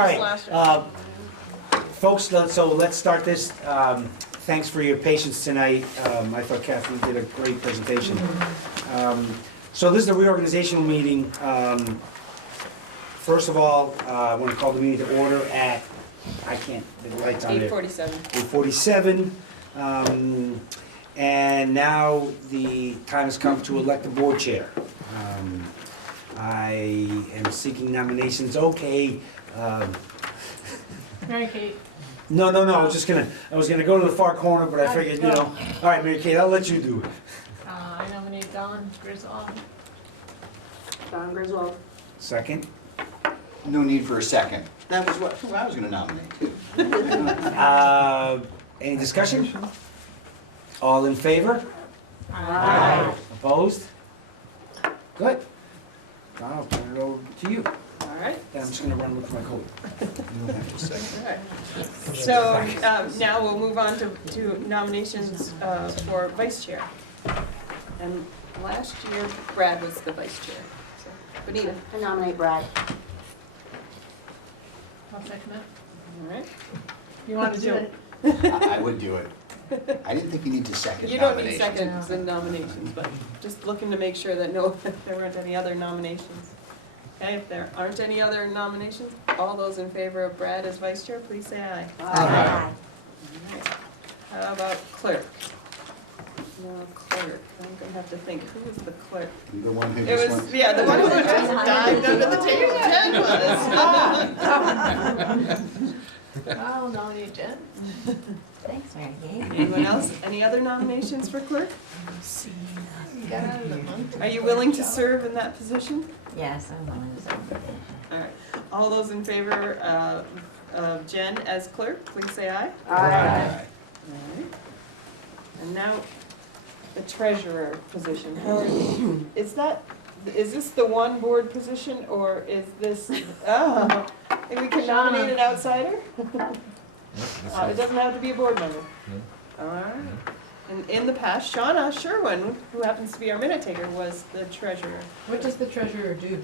right, folks, so let's start this. Thanks for your patience tonight. I thought Kathleen did a great presentation. So this is the reorganizational meeting. First of all, I want to call the meeting to order at, the lights on there. 8:47. 8:47. And now the time has come to elect the board chair. I am seeking nominations. Okay. Mary Kate. No, I was gonna go to the far corner, but I figured, all right, Mary Kate, I'll let you do it. I nominate Don Griswold. Don Griswold. Second. No need for a second. That was who I was gonna nominate too. Any discussion? All in favor? Aye. Opposed? Good. Don, I'll turn it over to you. All right. Then I'm just gonna run with my coat. You don't have to second. All right. So now we'll move on to nominations for vice chair. And last year, Brad was the vice chair. So, Benita. I nominate Brad. I'll second it. All right. You want to do it? I would do it. I didn't think you need to second You don't need nominations. seconds in nominations, but just looking to make sure that there weren't any other nominations. Okay, if there aren't any other nominations, all those in favor of Brad as vice chair, please say aye. Aye. All right. How about clerk? No, clerk. I'm gonna have to think, who was the clerk? You're the one who It just was, went. yeah, the one who just dived under the table. Jen was. I'll nominate Jen. Thanks, Mary Kate. Anyone else? Any other nominations for clerk? You got out of the month. Are you willing to serve in that position? Yes, I'm willing to serve. All right. All those in favor of Jen as clerk, please say aye. Aye. All right. And now, the treasurer position. How are you? Is this the one board position, or is this, we can nominate an outsider? It doesn't have to be a board member. All right. And in the past, Shauna Sherwin, who happens to be our minute taker, was the treasurer. What does the treasurer do?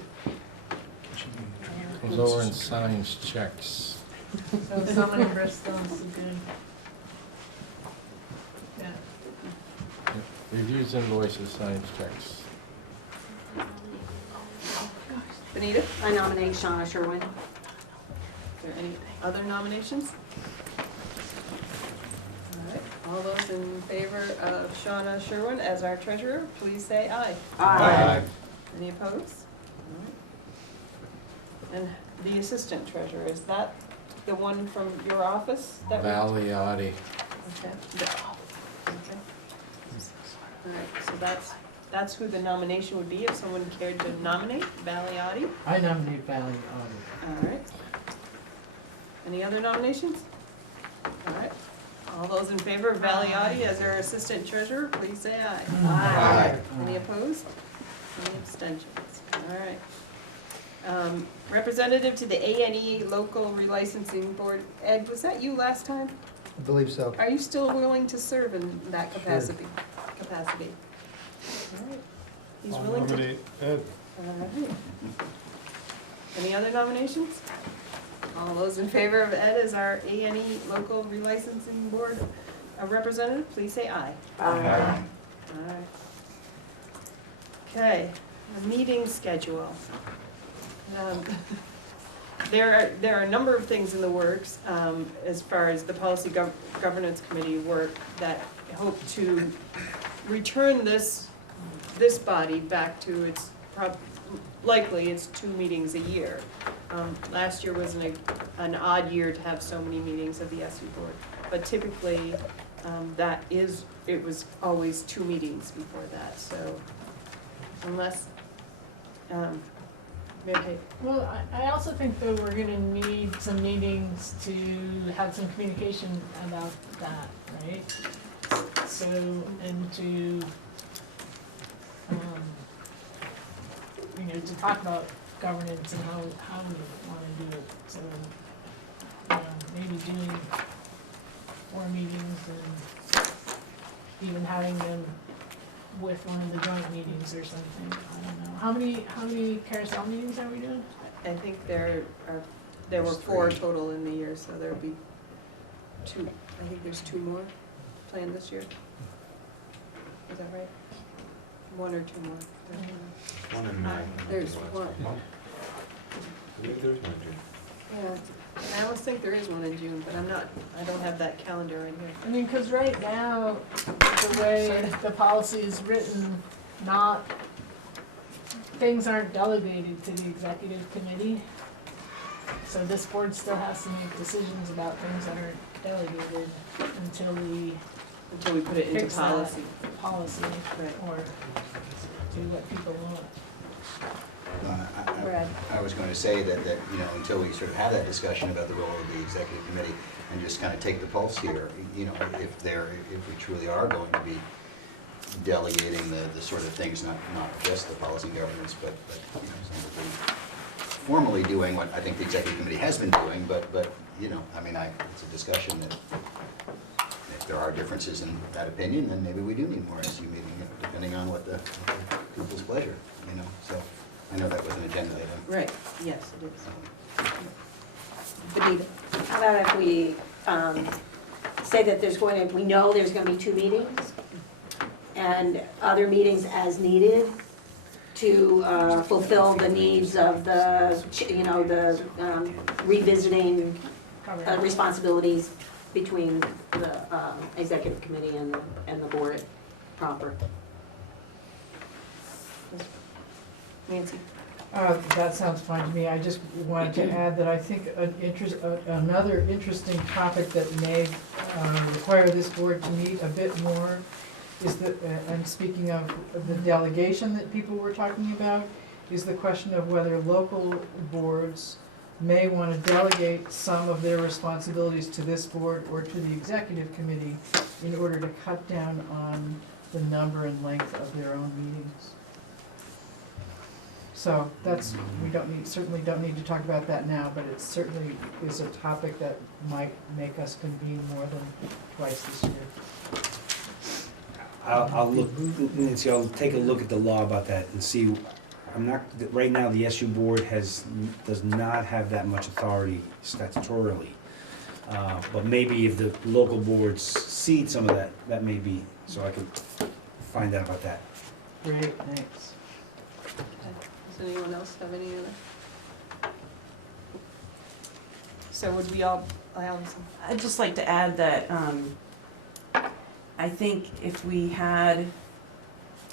Goes over and signs checks. So someone in Bristol is good. Yeah. Reviews invoices, signs checks. Benita, is I nominate Shauna Sherwin. there any other nominations? All right. All those in favor of Shauna Sherwin as our treasurer, please say aye. Aye. Any opposed? All right. And the assistant treasurer, is that the one from your office? that we- Valiotti. Okay. Okay. All right, so that's who the nomination would be, if someone cared to nominate, Valiotti. I nominate Valley All right. Any other nominations? All right. All those in favor of Valiotti as our assistant treasurer, please say aye. Aye. Any opposed? Any abstentions? All right. Representative to the ANE Local Relicensing Board. Ed, was that you last time? I believe so. Are you still willing to serve in that capacity? All right. He's I'll willing to. nominate Ed. All right. Any other nominations? All those in favor of Ed as our ANE Local Relicensing Board representative, please say aye. Aye. All right. Okay, a meeting schedule. There are a number of things in the works as far as the Policy Governance Committee work that hope to return this body back to its, likely it's 2 meetings a year. Last year was an odd year to have so many meetings of the SU board, but typically it was always 2 meetings before that, so unless, okay. Well, I also think that we're gonna need some meetings to have some communication about that, right? So, and to, to talk about governance and how we wanna do it, so, maybe doing 4 meetings and even having them with one of the joint meetings or something, I don't know. How many carousel meetings are we doing? I think there are there were There's 4 3. total in the year, so there'll be 2, I think there's 2 more planned this year. Is that right? 1 or 2 more? One in May. There's 1, I believe there's one in June. yeah, and I always think there is 1 in June, but I don't have that calendar right here. I mean, cause right now, the way the policy is written, things aren't delegated to the executive committee. So this board still has to make decisions about things that aren't delegated until we Until we put it into fix that policy. policy Right. or do what people want. Brad. I was going to say that, you know, until we sort of have that discussion about the role of the executive committee and just kind of take the pulse here, you know, if we truly are going to be delegating the sort of things, not just the policy and governance, but you know, some of the formally doing what I think the executive committee has been doing, but you know, I mean, it's a discussion that if there are differences in that opinion, then maybe we do need more SU meeting, you know, depending on what the people's pleasure, you know, so I know that was an agenda item. Right, yes, it is. Benita. How about if we say that we know there's going to be 2 meetings and other meetings as needed to fulfill the needs of the, you know, the revisiting responsibilities between the executive committee and the board proper. Nancy. That sounds fine to me. I just wanted to add that I think another interesting topic that may require this board to meet a bit more is that, and speaking of the delegation that people were talking about, is the question of whether local boards may want to delegate some of their responsibilities to this board or to the executive committee in order to cut down on the number and length of their own meetings. So that's, certainly don't need to talk about that now, but it certainly is a topic that might make us convene more than twice this year. I'll look, Nancy, I'll take a look at the law about that and see. Right now, the SU board does not have that much authority statutorily. But maybe if the local boards cede some of that may be, so I can find out about that. Great, thanks. Does anyone else have any other? So would we all, Allison? I'd just like to add that I think if we had,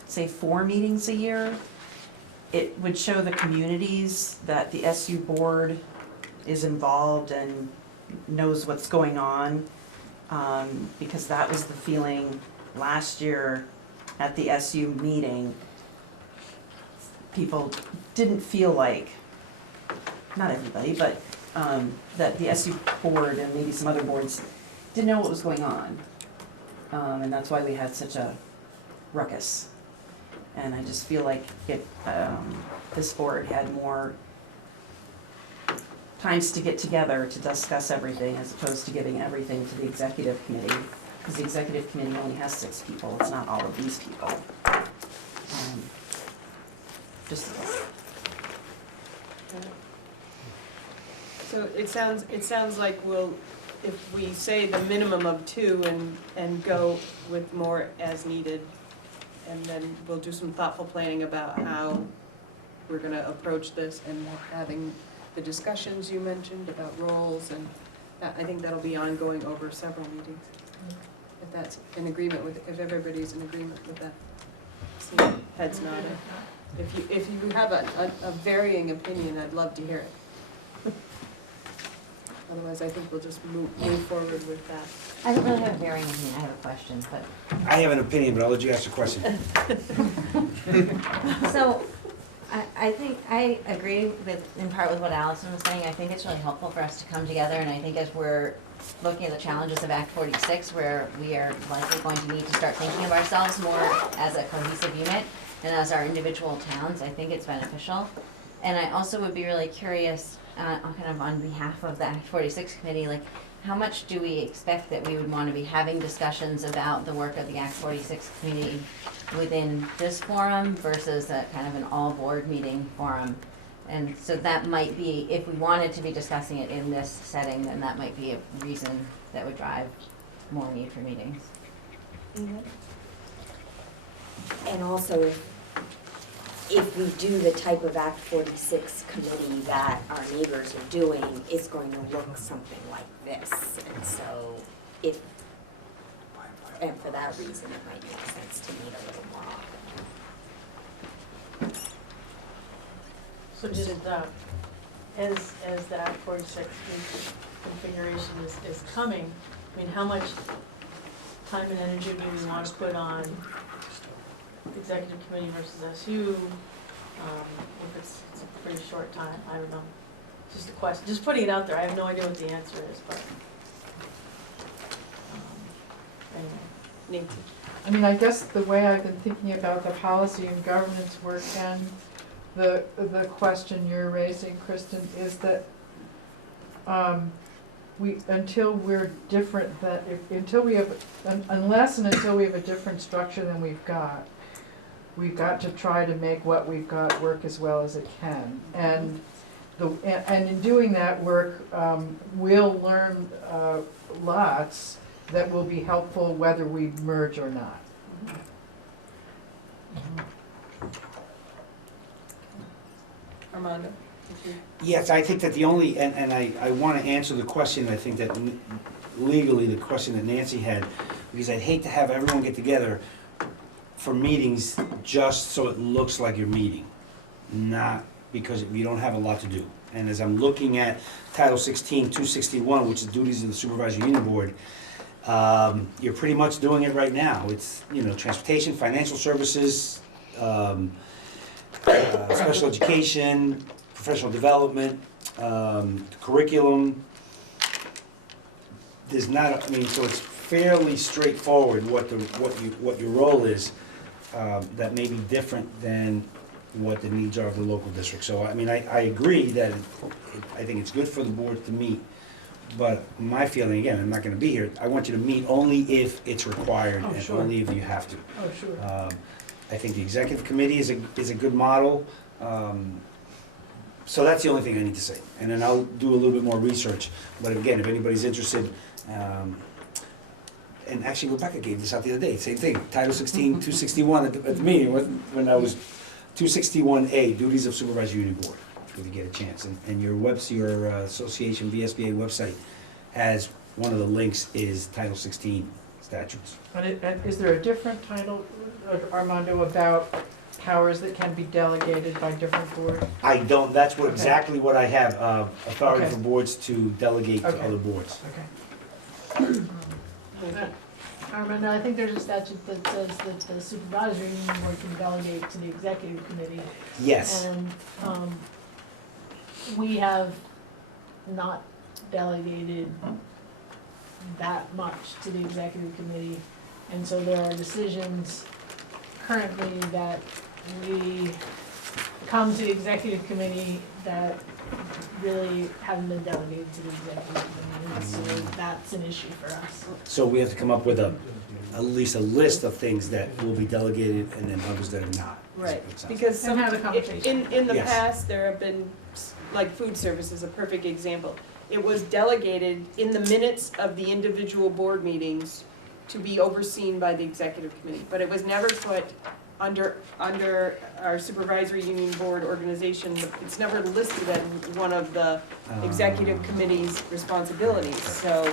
say, 4 meetings a year, it would show the communities that the SU board is involved and knows what's going on, because that was the feeling last year at the SU meeting. People didn't feel like, not everybody, but that the SU board and maybe some other boards didn't know what was going on. And that's why we had such a ruckus. And I just feel like if this board had more times to get together to discuss everything as opposed to giving everything to the executive committee, because the executive committee only has 6 people, it's not all of these people. Just So it sounds like if we say the minimum of 2 and go with more as needed, and then we'll do some thoughtful planning about how we're gonna approach this and having the discussions you mentioned about roles, and I think that'll be ongoing over several meetings. If that's in agreement with, if everybody's in agreement with that. See, heads nodding. If you have a varying opinion, I'd love to hear it. Otherwise, I think we'll just move forward with that. I don't really have a varying opinion, I have a question, but. I have an opinion, but I'll let you ask a question. So, I think, I agree in part with what Allison was saying. I think it's really helpful for us to come together, and I think as we're looking at the challenges of Act 46, where we are likely going to need to start thinking of ourselves more as a cohesive unit and as our individual towns, I think it's beneficial. And I also would be really curious, kind of on behalf of the Act 46 committee, like, how much do we expect that we would want to be having discussions about the work of the Act 46 committee within this forum versus a kind of an all-board meeting forum? And so that might be, if we wanted to be discussing it in this setting, then that might be a reason that would drive more need for meetings. And also, if we do the type of Act 46 committee that our neighbors are doing, it's going to look something like this. And so and for that reason, it might make sense to meet a little more often. So just, as the Act 46 configuration is coming, I mean, how much time and energy do we want to put on executive committee versus SU? If it's a pretty short time, I don't know. Just a question, just putting it out there, I have no idea what the answer is, but, anyway. Nancy? I mean, I guess the way I've been thinking about the policy and governance work and the question you're raising, Kristen, is that until we're different, until we have a different structure than we've got to try to make what we've got work as well as it can. And in doing that work, we'll learn lots that will be helpful whether we merge or not. Armando? Yes, I think that the only, and I want to answer the question, I think that legally, the question that Nancy had, because I'd hate to have everyone get together for meetings just so it looks like you're meeting, not because you don't have a lot to do. And as I'm looking at Title 16, 261, which is duties of the Supervisory Union Board, you're pretty much doing it right now. It's, transportation, financial services, special education, professional development, curriculum. There's not, so it's fairly straightforward what your role is, that may be different than what the needs are of the local district. So, I agree that I think it's good for the board to meet, but my feeling, again, I'm not gonna be here, I want you to meet only if it's required and Sure. only if you have to. Oh, sure. I think the executive committee is a good model. So that's the only thing I need to say. And then I'll do a little bit more research. But again, if anybody's interested, and actually Rebecca gave this out the other day, same thing, Title 16, 261 at the meeting when I was 261A, Duties of Supervisory Union Board, if you get a chance. And your association, VSBA website, has one of the links is Title 16 statutes. And is there a different title, Armando, about powers that can be delegated by different boards? I don't, that's Okay. exactly what I have, authority Okay. for boards to delegate to Okay. other boards. Okay. Armando, I think there's a statute that says that the supervisory union board can delegate to the executive committee. Yes, And, we have not delegated that much to the executive committee. And so there are decisions currently that we come to the executive committee that really haven't been delegated to the executive committee. And so that's an issue for us. so we have to come up with at least a list of things that will be delegated and then others that are not. Right, It sounds because And have a conversation. in the Yes. past, there have been, like food service is a perfect example. It was delegated in the minutes of the individual board meetings to be overseen by the executive committee, but it was never put under our supervisory union board organization. It's never listed as one of the executive committee's responsibilities. So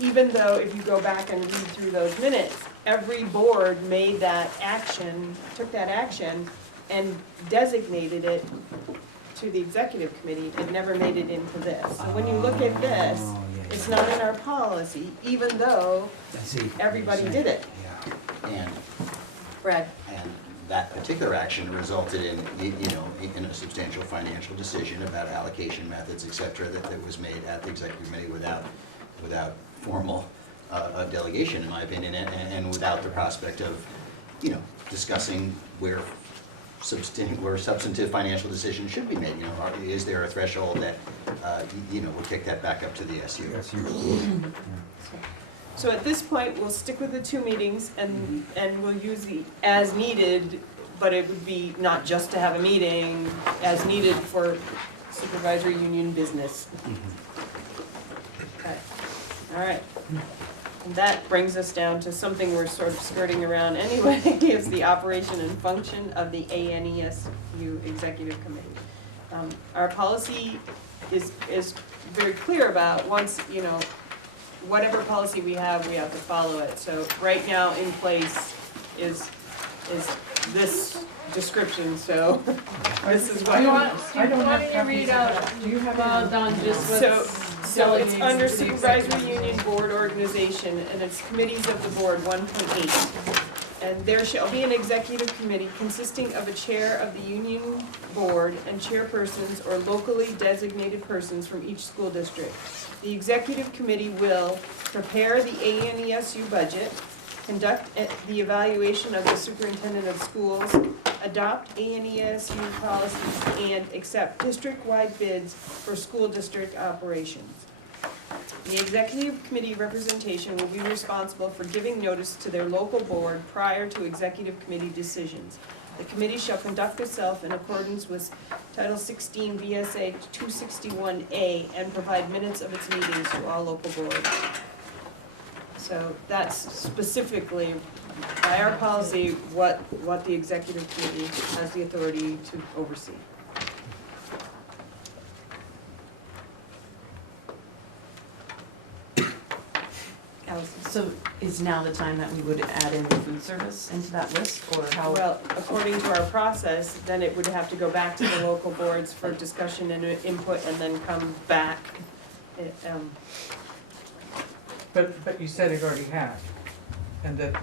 even though if you go back and read through those minutes, every board made that action, took that action and designated it to the executive committee. It never made it into this. So when you look at this, Oh, yeah, it's yeah. not in our policy, even though I see what you're everybody saying. did it. Yeah. Brad? And that particular action resulted in, in a substantial financial decision about allocation methods, et cetera, that was made at the executive committee without formal delegation, in my opinion, and without the prospect of, discussing where substantive financial decisions should be made. Is there a threshold that, would kick that back up to the SU? Yes, you- So at this point, we'll stick with the 2 meetings and we'll use the as-needed but it would be not just to have a meeting as needed for supervisory union business. Okay, all right. And that brings us down to something we're sort of skirting around anyway, is the operation and function of the ANESU Executive Committee. Our policy is very clear about once, you know, whatever policy we have to follow it. So right now in place is this description, so this is what. I don't Why don't have you read copies of out, that. Do you have well it? done, just So, what's so it's delegated under to the supervisory executive union board organization, and it's committees of the board, 1.8. And there shall be an executive committee consisting of a chair of the union board and chairpersons or locally designated persons from each school district. The executive committee will prepare the ANESU budget, conduct the evaluation of the superintendent of schools, adopt ANESU policies, and accept district-wide bids for school district operations. The executive committee representation will be responsible for giving notice to their local board prior to executive committee decisions. The committee shall conduct itself in accordance with Title 16 VSA 261A and provide minutes of its meetings to all local boards. So that's specifically, by our policy, what the executive committee has the authority to oversee. Allison? So is now the time that we would add in food service into that list, or how? Well, according to our process, then it would have to go back to the local boards for discussion and input and then come back. But you said it already had, and that I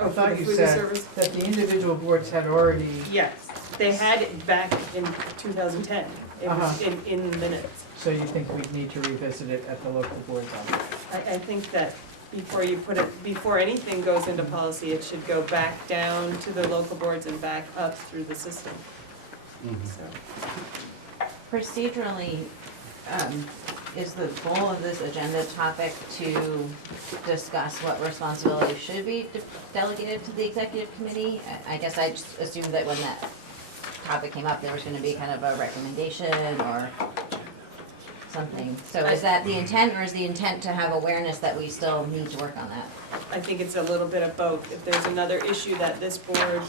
Oh, for thought the you food said service? that the individual boards had already, Yes, they had it back in 2010. It was in minutes. so you think we'd need to revisit it at the local board level? I think that before you put it, before anything goes into policy, it should go back down to the local boards and back up through the system, so. Procedurally, is the goal of this agenda topic to discuss what responsibilities should be delegated to the executive committee? I guess I just assumed that when that topic came up, there was gonna be kind of a recommendation or something. So is that the intent, or is the intent to have awareness that we still need to work on that? I think it's a little bit of both. If there's another issue that this board,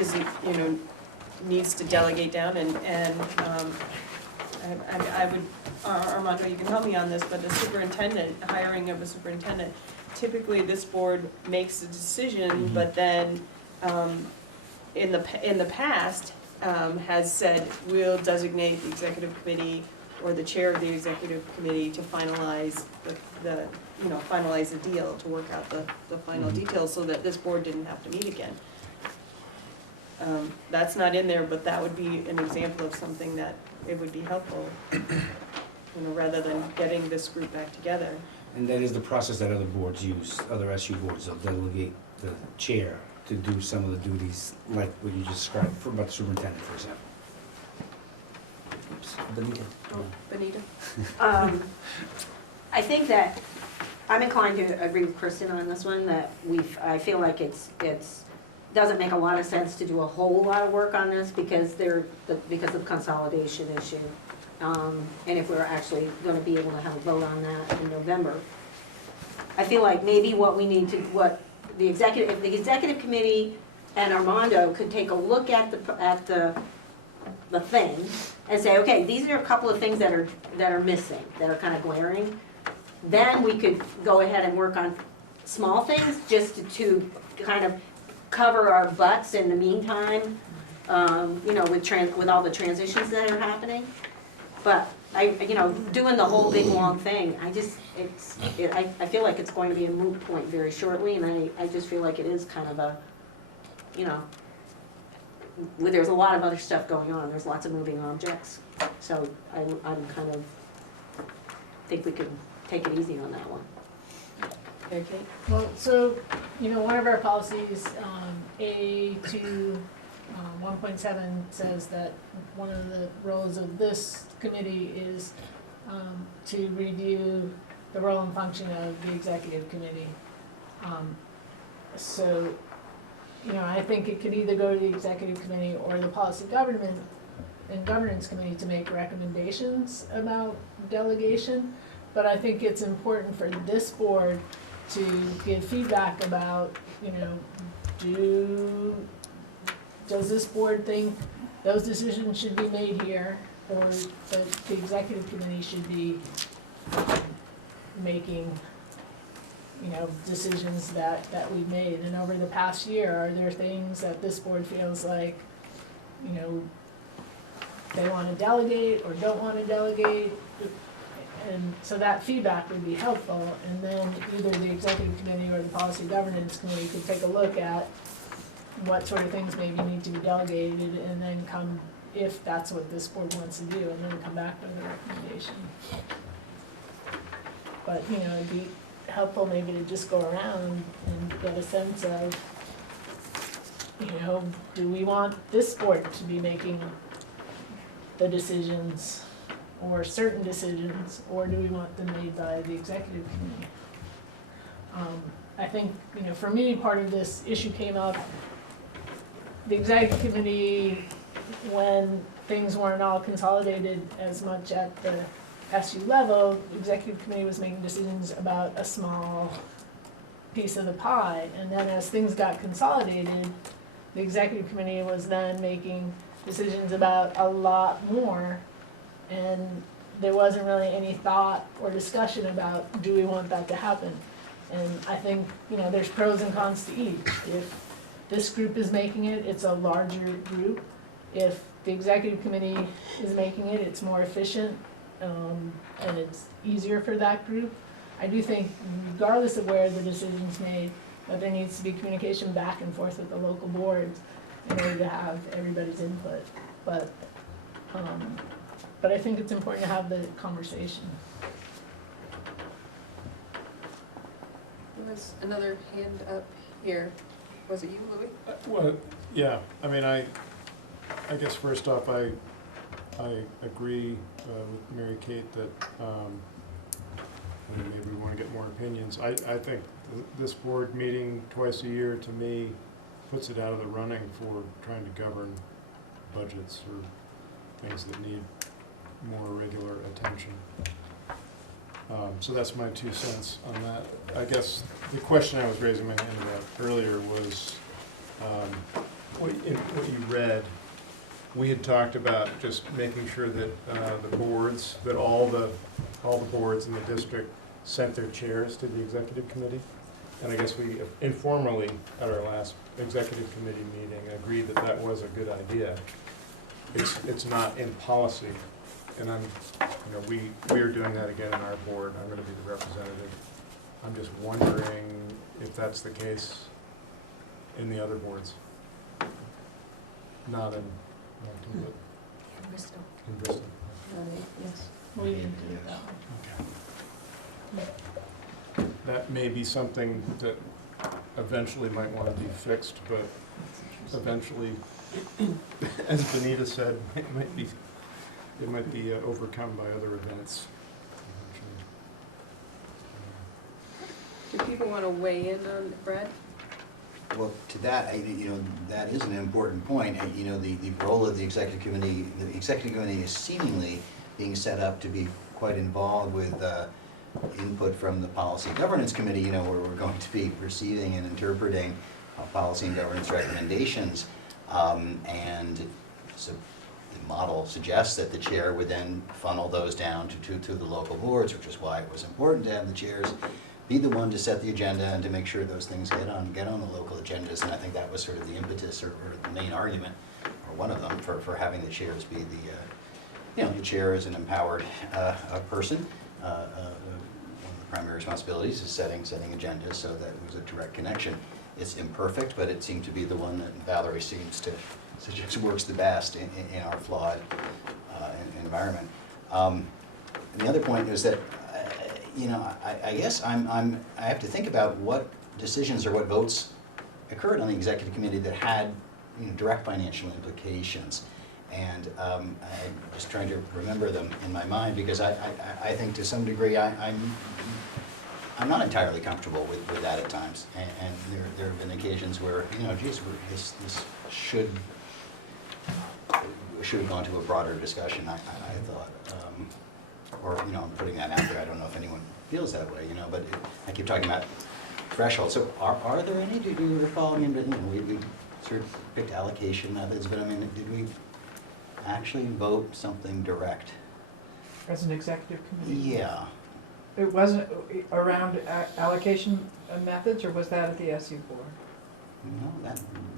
is, you know, needs to delegate down and I would, Armando, you can help me on this, but the superintendent, hiring of a superintendent, typically this board makes a decision, but then, in the past, has said, we'll designate the executive committee or the chair of the executive committee to finalize the you know, finalize the deal, to work out the final details so that this board didn't have to meet again. That's not in there, but that would be an example of something that it would be helpful, you know, rather than getting this group back together. And that is the process that other boards use, other SU boards, they'll delegate the chair to do some of the duties, like what you just described, for about the superintendent, for example. Oops, Benita. Oh, Benita? I think that, I'm inclined to agree with Kristen on this one, that I feel like it's doesn't make a lot of sense to do a whole lot of work on this because because of consolidation issue. And if we're actually gonna be able to have a vote on that in November. I feel like maybe what we need to, if the executive committee and Armando could take a look at the thing and say, okay, these are a couple of things that are missing, that are kind of glaring. Then we could go ahead and work on small things just to kind of cover our butts in the meantime, you know, with all the transitions that are happening. But doing the whole big long thing, I feel like it's going to be a moot point very shortly, and I just feel like it is kind of a, you know, there's a lot of other stuff going on. There's lots of moving objects, so I'm kind of think we could take it easy on that one. Okay. Well, so, you know, one of our policies, A2 1.7 says that one of the roles of this committee is to review the role and function of the executive committee. So you know, I think it could either go to the executive committee or the policy government and governance committee to make recommendations about delegation. But I think it's important for this board to give feedback about, you know, does this board think those decisions should be made here, or that the executive committee should be making, you know, decisions that we've made. And over the past year, are there things that this board feels like, you know, they wanna delegate or don't wanna delegate? And so that feedback would be helpful, and then either the executive committee or the policy governance committee could take a look at what sort of things maybe need to be delegated, and then come, if that's what this board wants to do, and then come back with a recommendation. But, you know, it'd be helpful maybe to just go around and get a sense of, you know, do we want this board to be making the decisions, or certain decisions, or do we want them made by the executive committee? I think, you know, for me, part of this issue came up, the executive committee, when things weren't all consolidated as much at the SU level, the executive committee was making decisions about a small piece of the pie. And then as things got consolidated, the executive committee was then making decisions about a lot more. And there wasn't really any thought or discussion about, do we want that to happen? And I think, you know, there's pros and cons to each. If this group is making it, it's a larger group. If the executive committee is making it, it's more efficient, and it's easier for that group. I do think, regardless of where the decision's made, that there needs to be communication back and forth with the local boards in order to have everybody's input. But I think it's important to have the conversation. There was another hand up here. Was it you, Louis? Well, yeah, I mean, I guess first off, I agree with Mary Kate that maybe we want to get more opinions. I think this board meeting twice a year, to me, puts it out of the running for trying to govern budgets or things that need more regular attention. So that's my 2 cents on that. I guess the question I was raising my hand about earlier was what you read. We had talked about just making sure that the boards, that all the boards in the district sent their chairs to the executive committee. And I guess we informally, at our last executive committee meeting, agreed that that was a good idea. It's not in policy. And we are doing that again in our board. I'm gonna be the representative. I'm just wondering if that's the case in the other boards. Not in Moulton, but Bristol. in Bristol. Yes. We didn't do that one. Okay. That may be something that eventually might want to be fixed, but eventually, as Benita said, it might be overcome by other events. Do people want to weigh in on Brad? Well, to that, that is an important point. The role of the executive committee is seemingly being set up to be quite involved with input from the policy governance committee, where we're going to be receiving and interpreting policy and governance recommendations. And so the model suggests that the chair would then funnel those down to the local boards, which is why it was important to have the chairs be the one to set the agenda and to make sure those things get on the local agendas. And I think that was sort of the impetus or the main argument, or one of them, for having the chairs be the chair is an empowered person. One of the primary responsibilities is setting agendas, so that was a direct connection. It's imperfect, but it seemed to be the one that Valerie seems to suggest works the best in our flawed environment. And the other point is that I guess I have to think about what decisions or what votes occurred on the executive committee that had direct financial implications. And I'm just trying to remember them in my mind, because I think to some degree I'm I'm not entirely comfortable with that at times, and there have been occasions where, you know, geez, this should have gone to a broader discussion, I thought. Or, you know, I'm putting that out there, I don't know if anyone feels that way, you know, but I keep talking about thresholds. So are there any, do you recall, I mean, you know, we sort of picked allocation methods, but I mean, did we actually vote something direct? As an executive committee? Yeah. It wasn't around allocation methods, or was that at the SU board? No,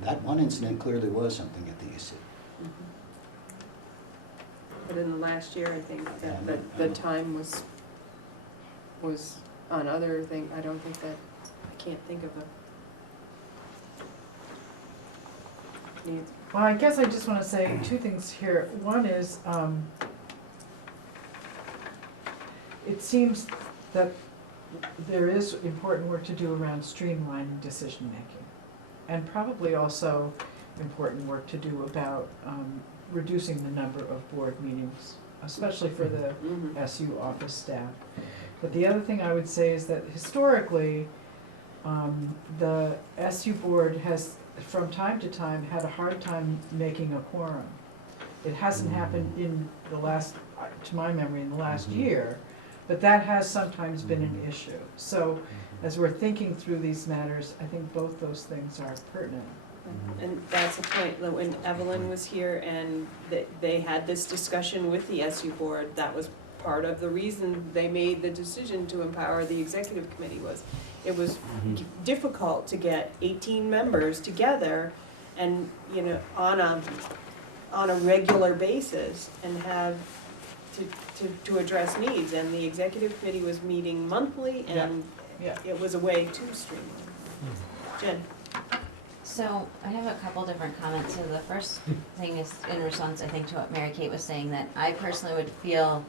that one incident clearly was something at the EC. But in the last year, I think that the time was on other things. I don't think that, I can't think of a need. Well, I guess I just want to say two things here. One is, it seems that there is important work to do around streamlining decision-making. And probably also important work to do about reducing the number of board meetings, especially for the SU office staff. But the other thing I would say is that historically, the SU board has, from time to time, had a hard time making a quorum. It hasn't happened in the last, to my memory, in the last year, but that has sometimes been an issue. So as we're thinking through these matters, I think both those things are pertinent. And that's a point, that when Evelyn was here and they had this discussion with the SU board, that was part of the reason they made the decision to empower the executive committee. Was it was difficult to get 18 members together and, you know, on a regular basis and have to address needs, and the executive committee was meeting monthly, and Yeah. it was a way to streamline. Jen? So I have a couple different comments. So the first thing is in response, I think, to what Mary Kate was saying, that I personally would feel,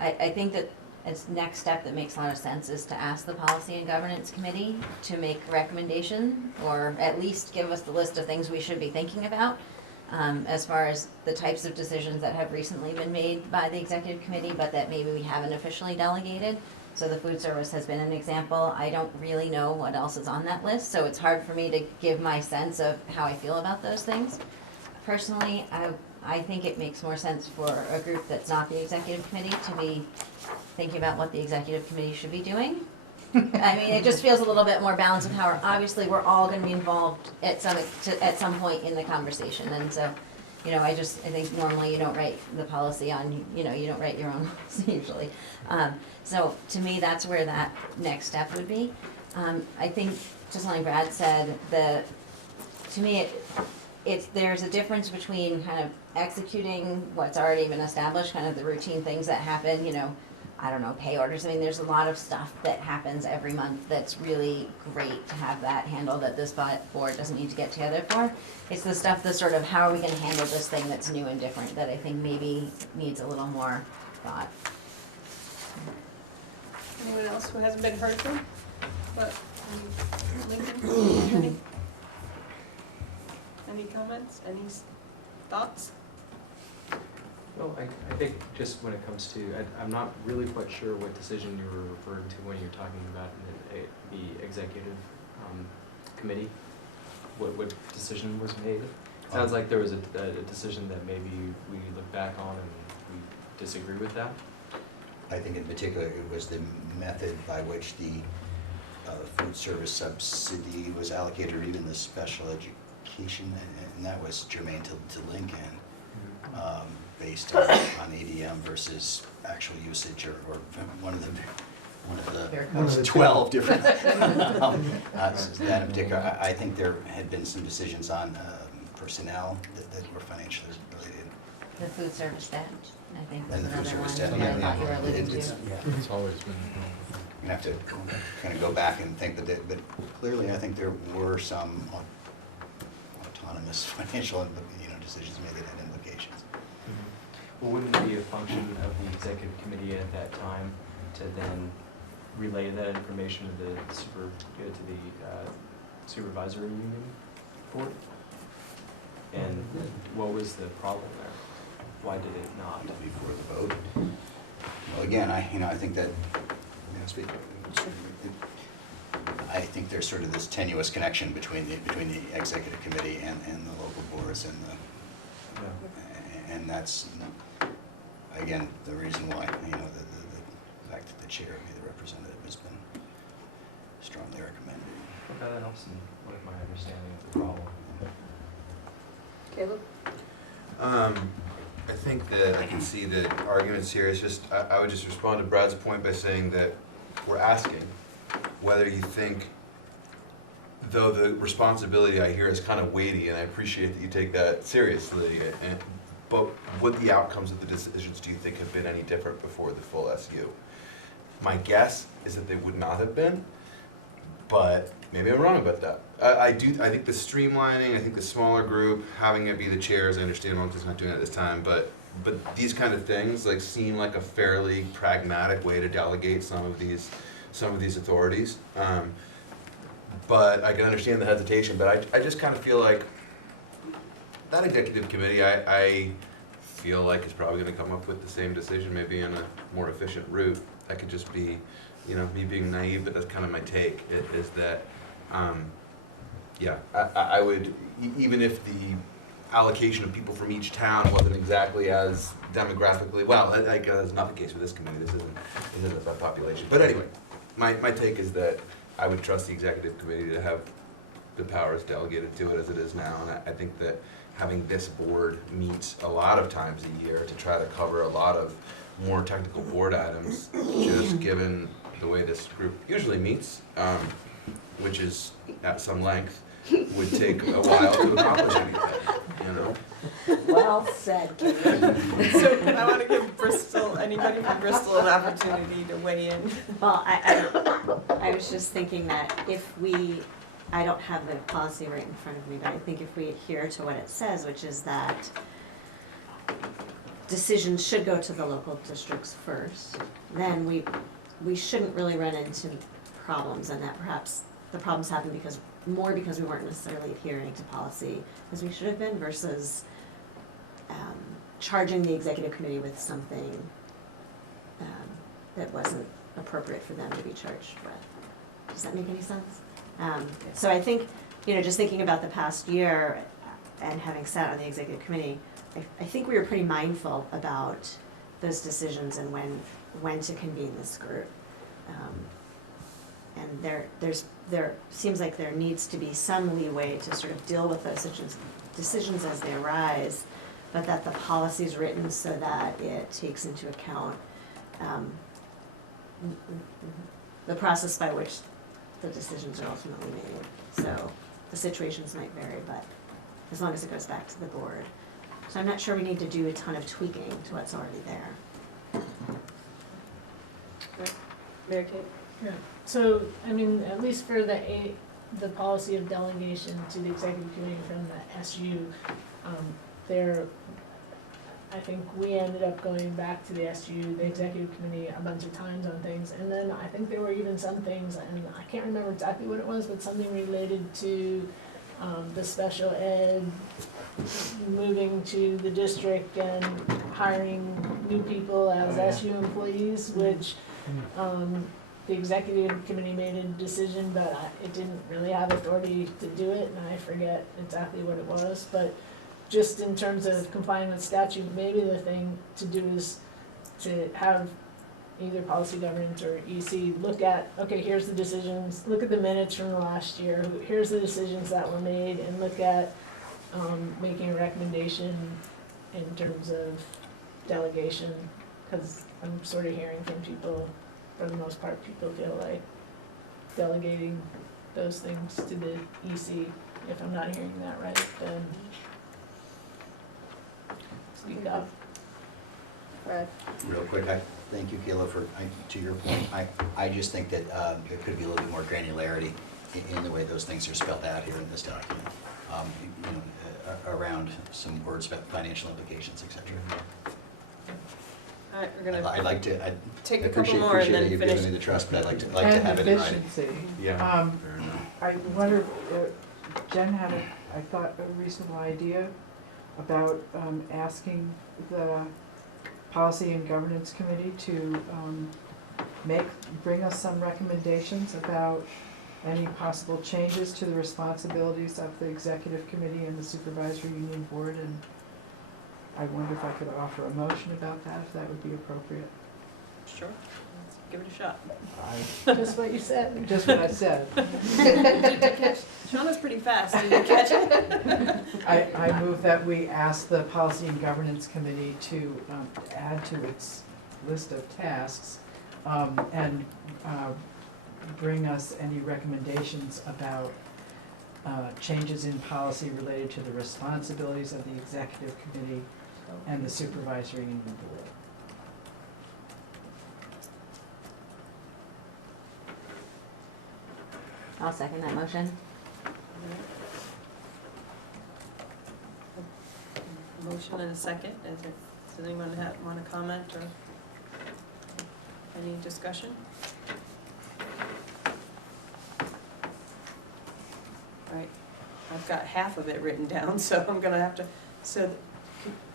I think that as next step that makes a lot of sense is to ask the Policy and Governance Committee to make a recommendation, or at least give us the list of things we should be thinking about, as far as the types of decisions that have recently been made by the Executive Committee, but that maybe we haven't officially delegated. So the food service has been an example. I don't really know what else is on that list, so it's hard for me to give my sense of how I feel about those things. Personally, I think it makes more sense for a group that's not the executive committee to be thinking about what the executive committee should be doing. I mean, it just feels a little bit more balance of power. Obviously, we're all gonna be involved at some point in the conversation, and so, you know, I think normally you don't write the policy on, you know, you don't write your own policy usually. So to me, that's where that next step would be. I think, just like Brad said, to me, there's a difference between kind of executing what's already been established, kind of the routine things that happen, you know, I don't know, pay orders. I mean, there's a lot of stuff that happens every month that's really great to have that handled, that this board doesn't need to get together for. It's the stuff that's sort of, how are we gonna handle this thing that's new and different, that I think maybe needs a little more thought. Anyone else who hasn't been heard from? What, Lincoln? Any comments, any thoughts? Well, I think just when it comes to, I'm not really quite sure what decision you were referring to when you're talking about the executive committee. What decision was made? Sounds like there was a decision that maybe we look back on and we disagree with that. I think in particular, it was the method by which the food service subsidy was allocated, or even the special education, and that was germane to Lincoln, based on ADM versus actual usage, or one of the 12 different. That in particular, I think there had been some decisions on personnel that were financially related. The food service staff, I think, was And the food another one, service staff, that I thought you were yeah. alluding to. It's always been. You have to kind of go back and think that, but clearly, I think there were some autonomous financial, decisions made that had implications. Well, wouldn't it be a function of the executive committee at that time to then relay that information to the supervisory union board? And what was the problem there? Why did it not? Before the vote. Well, again, I think that May I speak? I think there's sort of this tenuous connection between the executive committee and the local boards and that's, again, the reason why, the fact that the chair, the representative, has been strongly recommended. Okay, that helps me with my understanding of the problem. Caleb? I think that I can see the arguments here. It's just, I would just respond to Brad's point by saying that we're asking whether you think, though the responsibility I hear is kind of weighty, and I appreciate that you take that seriously, but would the outcomes of the decisions, do you think, have been any different before the full SU? My guess is that they would not have been, but maybe I'm wrong about that. I think the streamlining, I think the smaller group, having it be the chairs, I understand Moncton's not doing it this time, but these kind of things like seem like a fairly pragmatic way to delegate some of these authorities. But I can understand the hesitation, but I just kind of feel like that executive committee, I feel like is probably going to come up with the same decision, maybe in a more efficient route. That could just be, me being naive, but that's kind of my take, is that, I would, even if the allocation of people from each town wasn't exactly as demographically, well, that's not the case with this committee, this isn't that population. But anyway, my take is that I would trust the executive committee to have the powers delegated to it as it is now, and I think that having this board meet a lot of times a year to try to cover a lot of more technical board items, just given the way this group usually meets, which is at some length, would take a while to accomplish anything, Well said, Kate. So I want to give anybody from Bristol an opportunity to weigh in. Well, I was just thinking that I don't have the policy right in front of me, but I think if we adhere to what it says, which is that decisions should go to the local districts first, then we shouldn't really run into problems, and that perhaps the problems happen because we weren't necessarily adhering to policy as we should have been, versus charging the executive committee with something that wasn't appropriate for them to be charged with. Does that make any sense? So I think, just thinking about the past year and having sat on the executive committee, I think we were pretty mindful about those decisions and when to convene this group. And there seems like there needs to be some leeway to sort of deal with those decisions as they arise, but that the policy is written so that it takes into account the process by which the decisions are ultimately made. So the situations might vary, but as long as it goes back to the board. So I'm not sure we need to do a ton of tweaking to what's already there. Mary Kate? Yeah, so, at least for the policy of delegation to the executive committee from the SU, I think we ended up going back to the SU, the executive committee, a bunch of times on things, and then I think there were even some things, I can't remember exactly what it was, but something related to the special ed moving to the district and hiring new people as SU employees, which the executive committee made a decision, but it didn't really have authority to do it, and I forget exactly what it was, but just in terms of complying with statute, maybe the thing to do is to have either policy governance or EC look at, okay, here's the decisions, look at the minutes from the last year, here's the decisions that were made, and look at making a recommendation in terms of delegation, because I'm sort of hearing from people, for the most part, people feel like delegating those things to the EC. If I'm not hearing that right, then speak up. Brad? Real quick, thank you, Kayla, to your point, I just think that there could be a little bit more granularity in the way those things are spelled out here in this document, around some words about financial implications, et cetera. All right, we're gonna I'd like to, I take a couple more and appreciate that then you've finish. given me the trust, but I'd like to have it in writing. efficiency. Yeah. Fair enough. I wonder, Jen had I thought, a reasonable idea about asking the Policy and Governance Committee to bring us some recommendations about any possible changes to the responsibilities of the executive committee and the supervisory union board, and I wonder if I could offer a motion about that, if that would be appropriate. Sure, let's give it a shot. Just what you said. Just what I said. Shauna's pretty fast, did you catch it? I move that we ask the Policy and Governance Committee to add to its list of tasks and bring us any recommendations about changes in policy related to the responsibilities of the Executive Committee and the Supervisory Union Board. I'll second that motion. Motion and a second, does anyone want to comment or any discussion? All right, I've got half of it written down, so I'm gonna have to,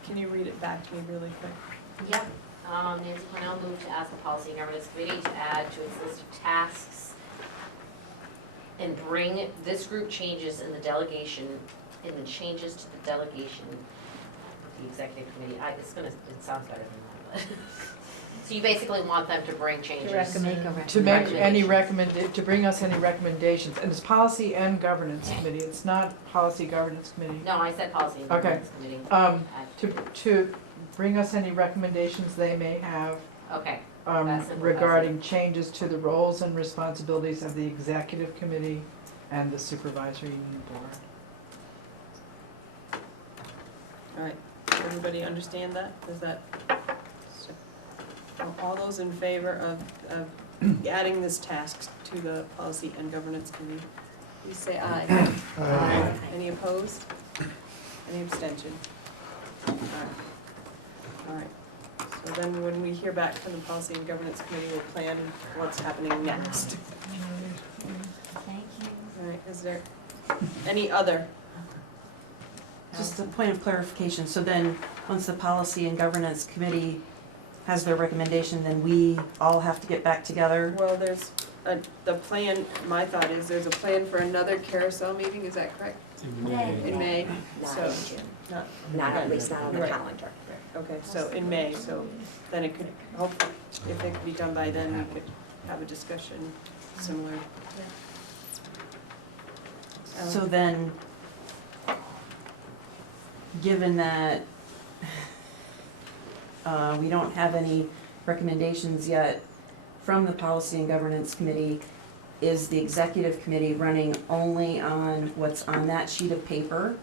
can you read it back to me really quick? Yep. Nancy Cornell moved to ask the Policy and Governance Committee to add to its list of tasks and bring this group changes in the delegation, in the changes to the delegation of the executive committee. It sounds better than that, but. So you basically want them to bring changes. To make any to bring us any recommendations, and it's Policy and Governance Committee, it's not Policy Governance Committee. No, I said Policy and Okay. Governance Committee. To bring us any recommendations they may have Okay. That's simple, regarding changes to the roles and responsibilities of the Executive Committee and the Supervisory Union Board. All right, everybody understand that? Is that, all those in favor of adding this task to the Policy and Governance Committee, please say aye. Aye. Any opposed? Any abstention? All right. All right. So then when we hear back from the Policy and Governance Committee, we'll plan what's happening next. Thank you. All right, is there any other? Just a point of clarification, so then, once the Policy and Governance Committee has their recommendation, then we all have to get back together? Well, there's the plan, my thought is there's a plan for another carousel meeting, is that correct? In May. In May, Not so, in June, not, at least not on the Right. calendar. okay, so in May, so then it could, hopefully, if it could be done by then, we could have a discussion similar. So then, given that we don't have any recommendations yet from the Policy and Governance Committee, is the Executive Committee running only on what's on that sheet of paper?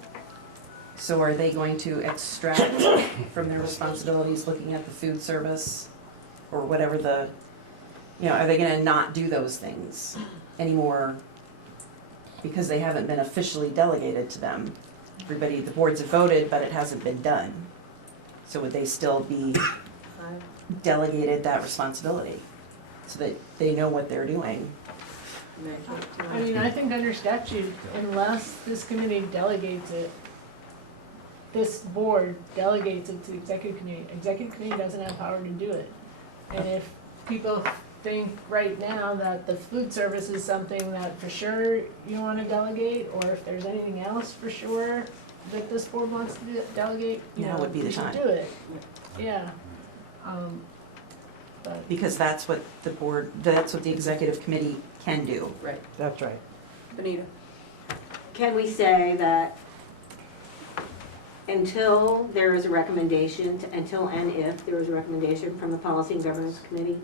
So are they going to extract from their responsibilities looking at the food service or whatever are they gonna not do those things anymore because they haven't been officially delegated to them? Everybody, the boards have voted, but it hasn't been done. So would they still be delegated that responsibility so that they know what they're doing? I mean, I think under statute, unless this committee delegates it, this board delegates it to the executive committee doesn't have power to do it. And if people think right now that the food service is something that for sure you wanna delegate, or if there's anything else for sure that this board wants to delegate, Now would be the we should time. do it. Yeah. But Because that's what the executive committee can do. Right, That's right. Benita? Can we say that until there is a recommendation, until and if there is a recommendation from the Policy and Governance Committee,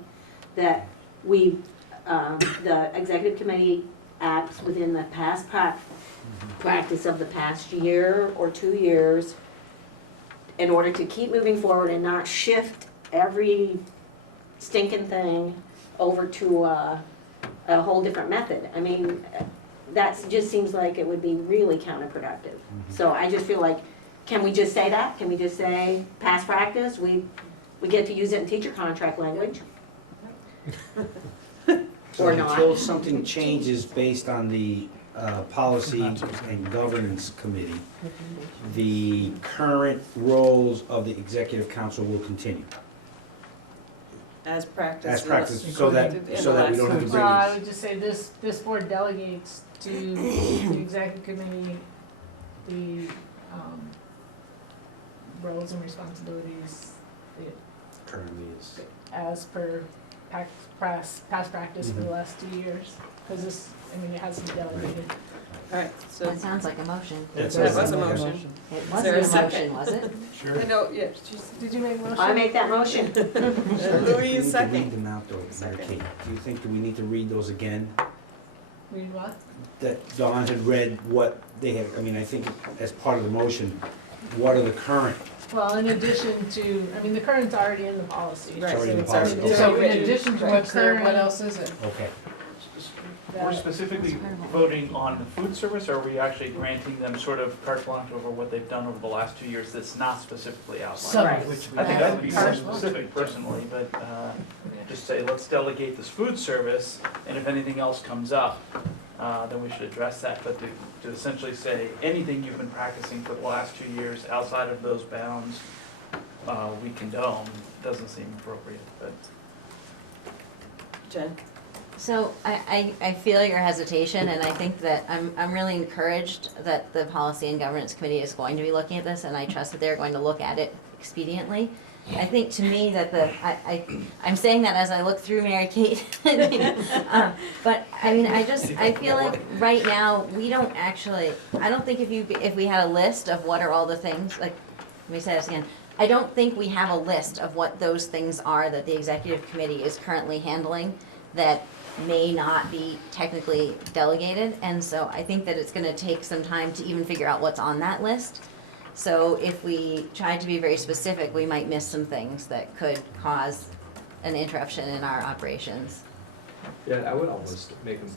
that we, the Executive Committee acts within the past practice of the past year or 2 years in order to keep moving forward and not shift every stinking thing over to a whole different method? I mean, that just seems like it would be really counterproductive. So I just feel like, can we just say that? Can we just say, past practice, we get to use it in teacher contract language? So Or not. until something changes based on the Policy and Governance Committee, the current roles of the Executive Council will continue. as practice. as practice, so that we don't have to Well, I bring. would just say this board delegates to the executive committee the, roles and responsibilities Currently is. as per past practice for the last 2 years. Cause this, I mean, it hasn't been delegated. All right, so, That sounds like a motion. that was a motion. It Is wasn't there a a second? motion, was it? Sure. No, yeah, Did you make a motion? I make that motion. Louis is second. We need to read them out though, Mary Second. Kate. Do you think that we need to read those again? Read what? That Dawn had read what they had, I mean, I think as part of the motion, what are the current? Well, in addition to, I mean, the current's already in the policy. Right. already in the So policy, it's okay. So already- in addition to right, what's there, current- what else is it? Okay. We're specifically voting on the food service, or are we actually granting them sort of carte blanche over what they've done over the last 2 years that's not specifically outlined? Some. Right. Which I think that would be more specific personally, but just say, let's delegate this food service, and if anything else comes up, then we should address that. But to essentially say, anything you've been practicing for the last 2 years outside of those bounds, we condone, doesn't seem appropriate, but. Jen? So I feel your hesitation, and I think that I'm really encouraged that the Policy and Governance Committee is going to be looking at this, and I trust that they're going to look at it expediently. I think to me that I'm saying that as I look through Mary Kate. But I mean, I feel like right now, we don't actually, I don't think if we had a list of what are all the things, like, let me say this again. I don't think we have a list of what those things are that the executive committee is currently handling that may not be technically delegated. And so I think that it's gonna take some time to even figure out what's on that list. So if we try to be very specific, we might miss some things that could cause an interruption in our operations. Yeah, I would almost make them,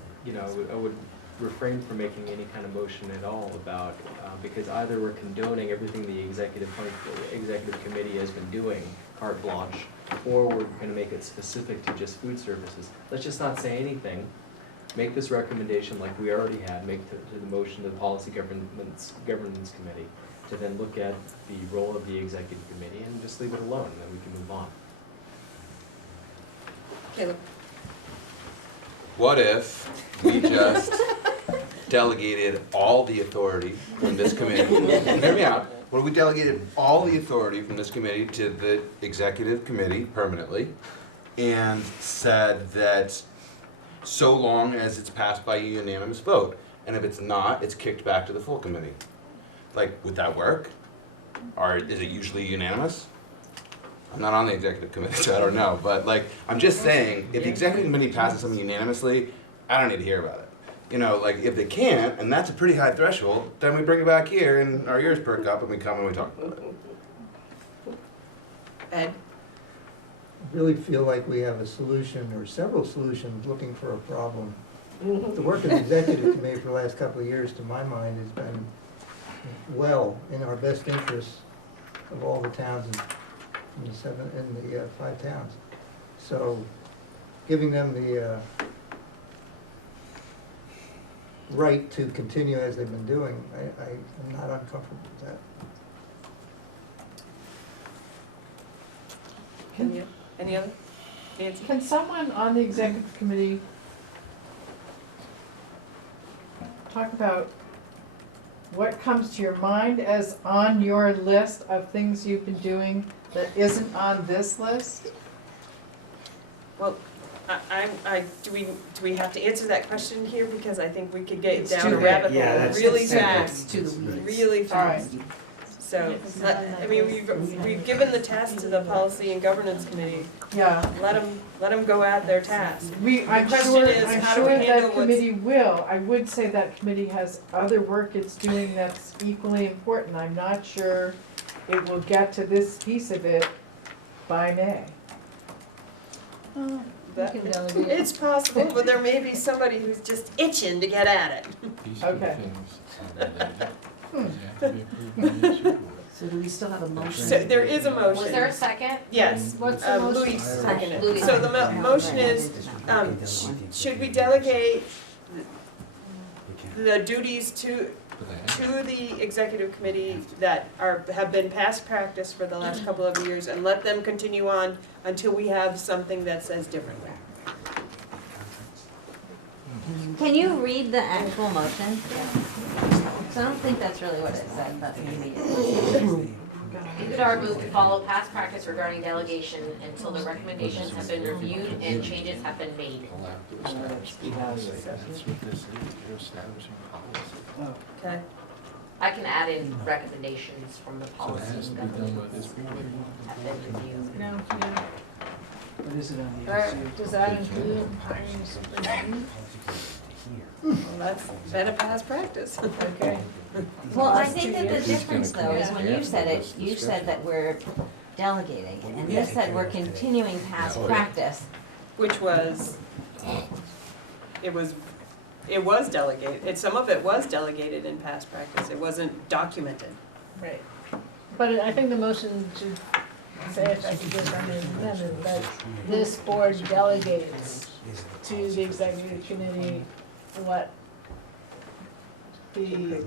I would refrain from making any kind of motion at all about, because either we're condoning everything the executive committee has been doing, carte blanche, or we're gonna make it specific to just food services. Let's just not say anything, make this recommendation like we already had, make to the motion to the Policy Governance Committee, to then look at the role of the executive committee and just leave it alone, and then we can move on. Caleb? What if we just delegated all the authority from this committee? Hear me out. What if we delegated all the authority from this committee to the executive committee permanently and said that so long as it's passed by a unanimous vote, and if it's not, it's kicked back to the full committee? Like, would that work? Or is it usually unanimous? I'm not on the executive committee, so I don't know, but like, I'm just saying, if the executive committee passes something unanimously, I don't need to hear about it. Like, if they can't, and that's a pretty high threshold, then we bring it back here and our ears perk up and we come and we talk about it. Ed? I really feel like we have a solution or several solutions looking for a problem. The work of the executive committee for the last couple of years, to my mind, has been well in our best interests of all the towns in the 5 towns. So giving them the right to continue as they've been doing, I'm not uncomfortable with that. Any other? Nancy? Can someone on the executive committee talk about what comes to your mind as on your list of things you've been doing that isn't on this list? Well, do we have to answer that question here, because I think we could get It's down too a rabbit Yeah, hole that's- really that's- fast, To the weeds. really All right. fast. So, I mean, we've given the task to the Policy and Governance Committee, Yeah, let them go at their task. I'm question sure, is, I'm how do we sure handle that committee will. I would say that committee has other work it's doing that's equally important. I'm not sure it will get to this piece of it by May. That- You can delegate. It's possible, but there may be somebody who's just itching to get at it. Okay. So do we still have a motion? So there is a motion. Was there a second? Yes, What's the motion? Louis seconded. Louis. So the motion is, should we delegate the duties to to the executive committee that have been past practice for the last couple of years, and let them continue on until we have something that says differently. Can you read the actual motion? So I don't think that's really what it said, but maybe it is. Godard moved to follow past practice regarding delegation until the recommendations have been reviewed and changes have been made. Okay? I can add in recommendations from the policy and governance have been reviewed. No, What is it on the Alright, does that include hiring a superintendent? Well, that's been a past practice. Okay. Well, I think that the difference though is when you said it, you said that we're delegating, and this said we're continuing past practice. Which was, it was delegated, some of it was delegated in past practice, it wasn't documented. Right. But I think the motion should say, if I could just run it amendment, that this board delegates to the executive committee what the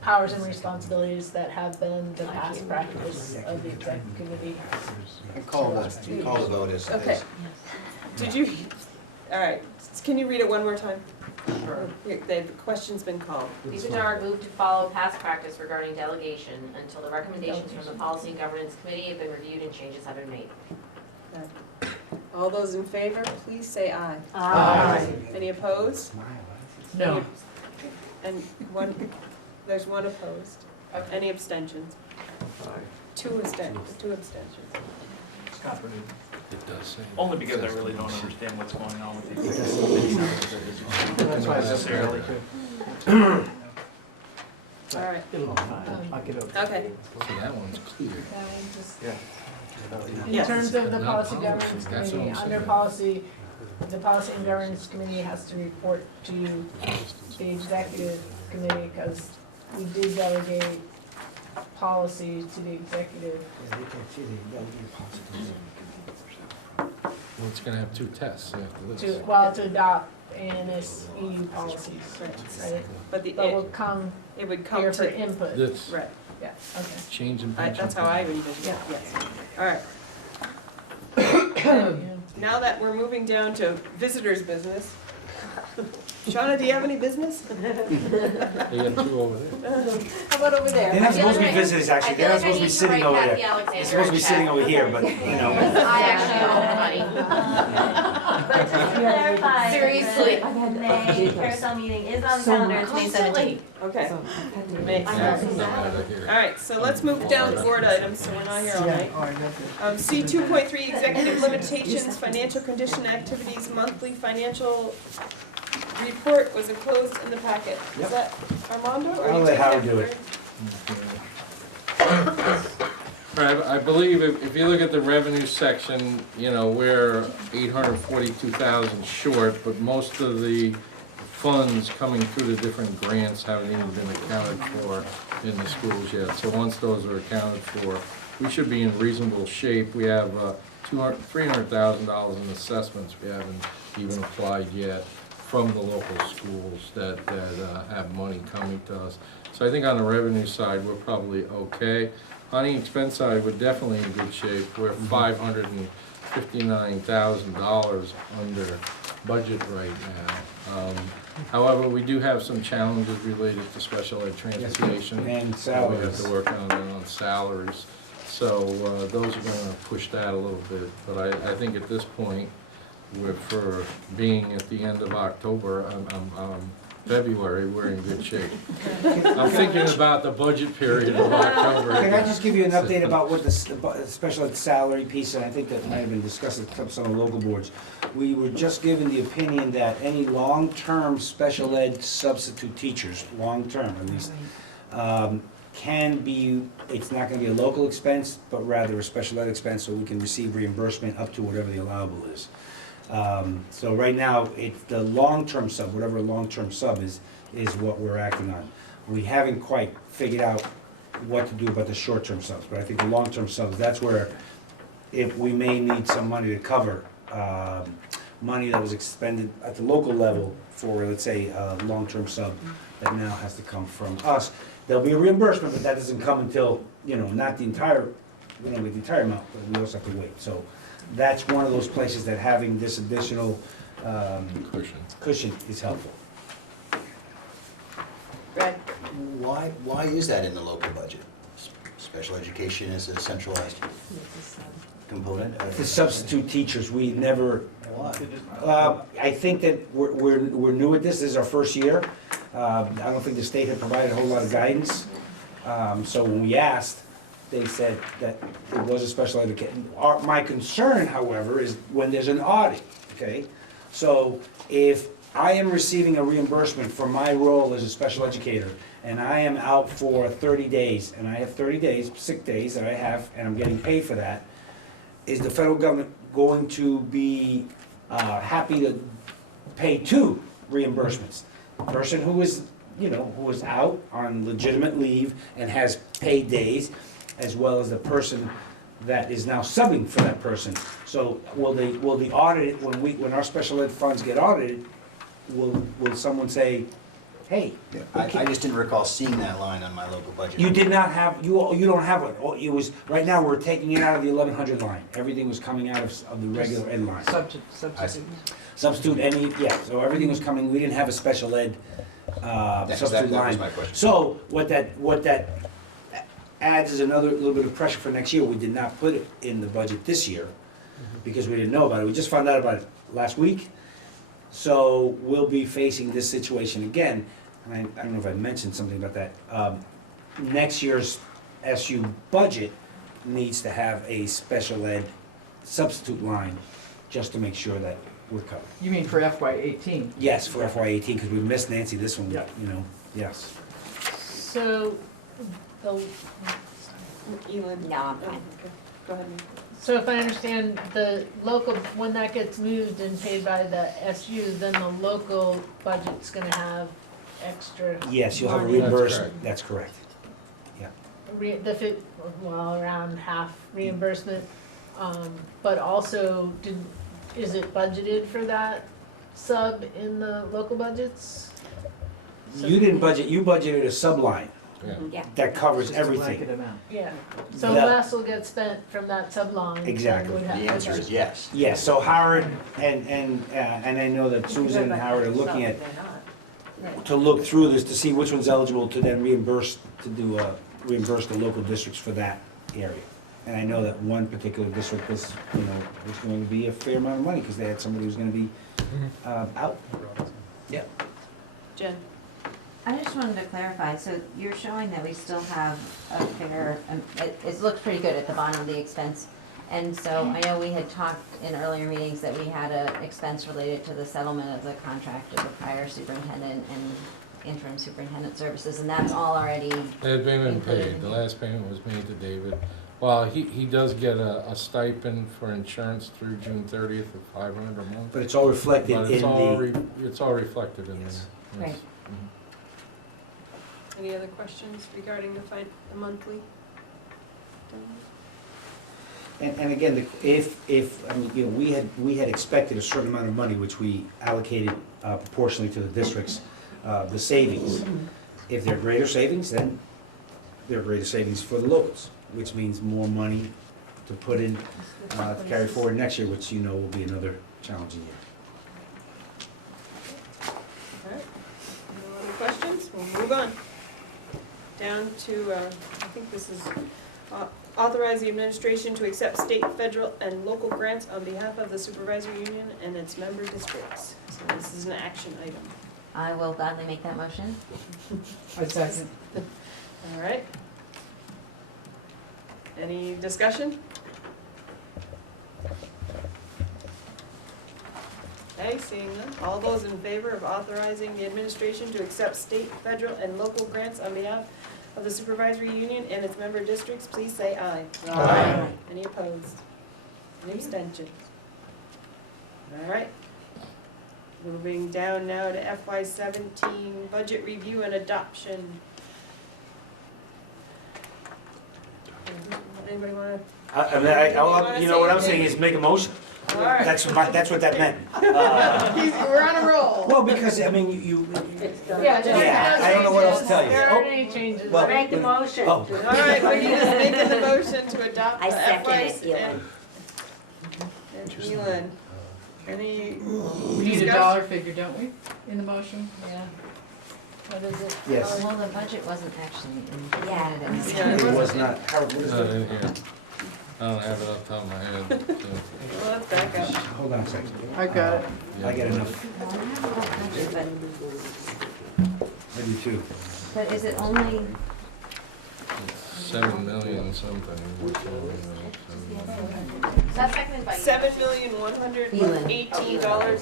powers and responsibilities that have been the past practice of the executive committee. And call the vote as. Okay. Did you, all right, can you read it one more time? Sure. The question's been called. Godard moved to follow past practice regarding delegation until the recommendations from the Policy and Governance Committee have been reviewed and changes have been made. All those in favor, please say aye. Aye. Any opposed? No. And there's one opposed. Any abstentions? Two abstentions. It does say. Only because I really don't understand what's going on with these. That's why necessarily. All right. Okay. So that one's clear. In Yes. terms of the policy governance committee, under policy, the policy and governance committee has to report to the executive committee, because we did delegate policy to the executive. Well, it's gonna have two tests after this. To adopt ANESU policies, right? But But will come it would come here for to, input. This right. Yeah, okay. change in pension. That's how I envision it, Yeah. yes. All right. Yeah. Now that we're moving down to visitors' business. Shauna, do you have any business? They got two over there. How about over there? They're not supposed to be visitors, actually, they're not supposed to be sitting over there. They're supposed to be sitting over here, but, you know. I actually owe money. But just to clarify, Seriously. the May carousel meeting is on the calendar, it's May 17th. Okay. Yeah, it's not over here. All right, so let's move down to board items, so we're not here all night. C 2.3, executive limitations, financial condition activities, monthly financial report was enclosed in the packet. Is Yep. that Armando or? I'll you let taking Howard do it. Right, I believe if you look at the revenue section, you know, we're 842,000 short, but most of the funds coming through the different grants haven't even been accounted for in the schools yet. So once those are accounted for, we should be in reasonable shape. We have $300,000 in assessments we haven't even applied yet from the local schools that have money coming to us. So I think on the revenue side, we're probably okay. On the expense side, we're definitely in good shape. We're $559,000 under budget right now. However, we do have some challenges related to special ed transportation. And We have salaries. to work on salaries. So those are gonna push that a little bit. But I think at this point, for being at the end of October, February, we're in good shape. I'm thinking about the budget period of October. Can I just give you an update about what the special ed salary piece, and I think that might have been discussed at some of the local boards. We were just given the opinion that any long-term special ed substitute teachers, long-term at least, can be, it's not gonna be a local expense, but rather a special ed expense, so we can receive reimbursement up to whatever the allowable is. So right now, it's the long-term sub, whatever long-term sub is what we're acting on. We haven't quite figured out what to do about the short-term subs, but I think the long-term subs, that's where if we may need some money to cover, money that was expended at the local level for, let's say, a long-term sub that now has to come from us. There'll be a reimbursement, but that doesn't come until, not the entire, we don't get the entire amount, but we also have to wait. So that's one of those places that having this additional cushion is helpful. Brad? Why is that in the local budget? Special education is a centralized component? The substitute teachers, we never, Why? I think that we're new at this is our first year. I don't think the state had provided a whole lot of guidance. So when we asked, they said that it was a special education. My concern, however, is when there's an audit, okay? So if I am receiving a reimbursement for my role as a special educator, and I am out for 30 days, and I have 30 days, sick days that I have, and I'm getting paid for that, is the federal government going to be happy to pay two reimbursements? The person who is, who is out on legitimate leave and has paid days, as well as the person that is now subbing for that person. So will the audit, when our special ed funds get audited, will someone say, hey, I just didn't recall seeing that line on my local budget. you did not have, you don't have it. Oh, it was, right now, we're taking it out of the 1100 line. Everything was coming out of the regular ed line. Substitute. Substitute, so everything was coming, we didn't have a special ed substitute That was line. my question. So what that adds is another little bit of pressure for next year. We did not put it in the budget this year because we didn't know about it. We just found out about it last week. So we'll be facing this situation again. And I don't know if I mentioned something about that. Next year's SU budget needs to have a special ed substitute line just to make sure that we're covered. You mean for FY18? Yes, for FY18, because we missed Nancy this one, Yeah. yes. So, the, Elin? No, I'm fine. Okay, go ahead. so if I understand, the local, when that gets moved and paid by the SU, then the local budget's gonna have extra. Yes, you'll have a money. reimbursement, that's correct. Around half reimbursement, but also, is it budgeted for that sub in the local budgets? So- You didn't budget, you budgeted a subline Yeah. that covers Just a blanket everything. amount. Yeah, so That- less will get spent from that sub-line. than Exactly. would have- The answer is yes. Yes, so Howard and I know that Susan and Howard are looking at, to look through this to see which one's eligible to then reimburse, reimburse the local districts for that area. And I know that one particular district was going to be a fair amount of money because they had somebody who's gonna be out. Yeah. Jen? I just wanted to clarify, so you're showing that we still have a fair, it looks pretty good at the bottom of the expense. And so I know we had talked in earlier meetings that we had a expense related to the settlement of the contract of the prior superintendent and interim superintendent services, and that's all already That payment included. paid, the last payment was made to David. Well, he does get a stipend for insurance through June 30th of 500 a month. But it's all reflected But in the, it's all reflected in Yes. there. Right. Mhm. Any other questions regarding the monthly? and again, we had expected a certain amount of money, which we allocated proportionally to the districts, the savings. If there are greater savings, then there are greater savings for the locals, which means more money to put in, to carry forward next year, which will be another challenging year. All right, no other questions? We'll move on. Down to, I think this is, authorize the administration to accept state, federal, and local grants on behalf of the supervisory union and its member districts. So this is an action item. I will gladly make that motion. I second. All right. Any discussion? Okay, seeing none. All those in favor of authorizing the administration to accept state, federal, and local grants on behalf of the supervisory union and its member districts, please say aye. Aye. Any opposed? Any abstentions? All right. Moving down now to FY17 budget review and adoption. Anybody wanna? You know what I'm saying is make a motion. All right. That's what that meant. We're on a roll. Well, because, I mean, you, Yeah, yeah, I don't know what else to tell you. There aren't any changes. Well, Make the motion. Oh. All right, we need to make the motion to adopt the I second it, FY Gillen. and Elon. Any We need a discussion? dollar figure, don't we, in the motion? Yeah. What is it? Yes. Well, the budget wasn't actually Yeah. included in this. Yeah, It was not, Harold, what is Not it? in here. I don't have it off the top of my head, so, Well, let's back up. Hold on a second. I got it. I get enough. Well, I have a budget, I do too. but is it only, it's 7 million something. Is that seconded by you? $7,118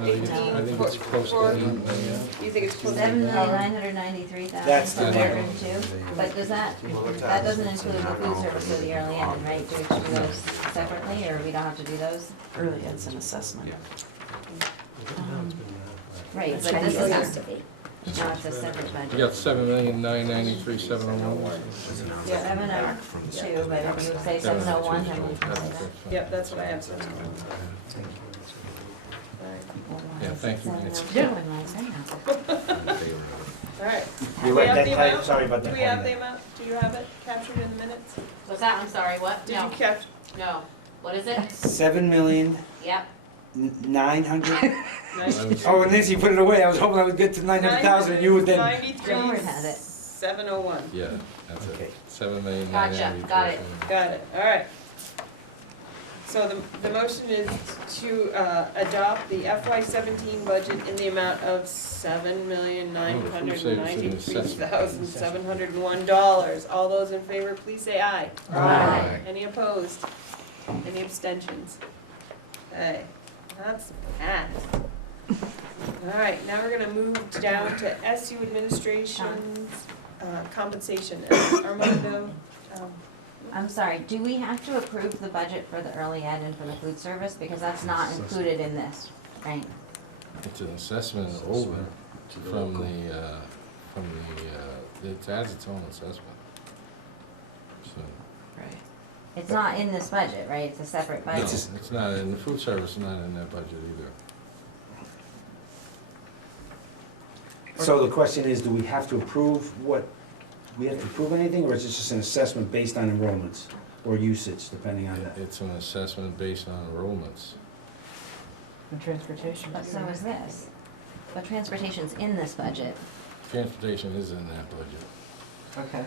I think it's close to 8 million. You think it's close to? 7,993,702? That's the But does that doesn't include the food service or the early ed, right? Do we have to do those separately, or we don't have to do those? Early ed's an assessment. Right, That's but what this it is used not, to be. no, it's a separate You budget. got 7,993,701. 702, but if you say 701, then we can say that. Yep, that's what I have. Yeah, thank you, Nancy. Yeah. All right. You're We right, have that the title, amount? sorry about Do that. we have the amount? Do you have it captured in the minutes? What's that? I'm sorry, what? Did No, you capture? no. What is it? 7,900,000. Nice. Oh, and Nancy put it away. I was hoping I would get to 900,000 and you would then. Howard has it. 701. Yeah, that's Okay. it. 7,993,701. Gotcha, got it. Got it, all right. So the motion is to adopt the FY17 budget in the amount of $7,993,701. All those in favor, please say aye. Aye. Any opposed? Any abstentions? Okay, that's passed. All right, now we're gonna move down to SU administration's compensation. Armando, I'm sorry, do we have to approve the budget for the early ed and for the food service? Because that's not included in this, right? It's an assessment over from the, it adds its own assessment. So, Right. It's not in this budget, right? It's a separate no, budget. it's not, in the food service is not in that budget either. So the question is, do we have to approve we have to approve anything, or is this just an assessment based on enrollments or usage, depending on that? It's an assessment based on enrollments. And transportation. But so is this. But transportation's in this budget. Transportation is in that budget. Okay.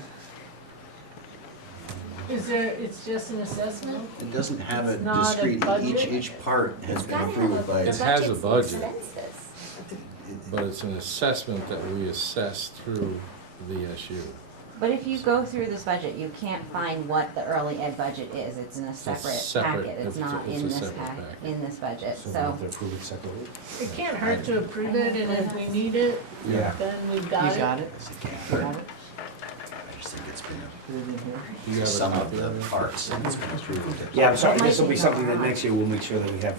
Is there, it's just an assessment? It doesn't have a It's not a discrete, budget? each part has It's been gotta approved have by. It has a budget. Expenses. But it's an assessment that we assess through the SU. But if you go through this budget, you can't find what the early ed budget is. It's in a separate separate- packet. It's it's a- not it's in a this separate packet, packet. in this budget, So we so. have to approve it separately? It can't hurt to approve it, and if we need it, Yeah. then we've got it. You got it? I just think it's been Put it in here. You have a some of copy the of it? parts and it's been approved. Yeah, I'm sorry, It might this will be take something a that while. next year we'll make sure that we have,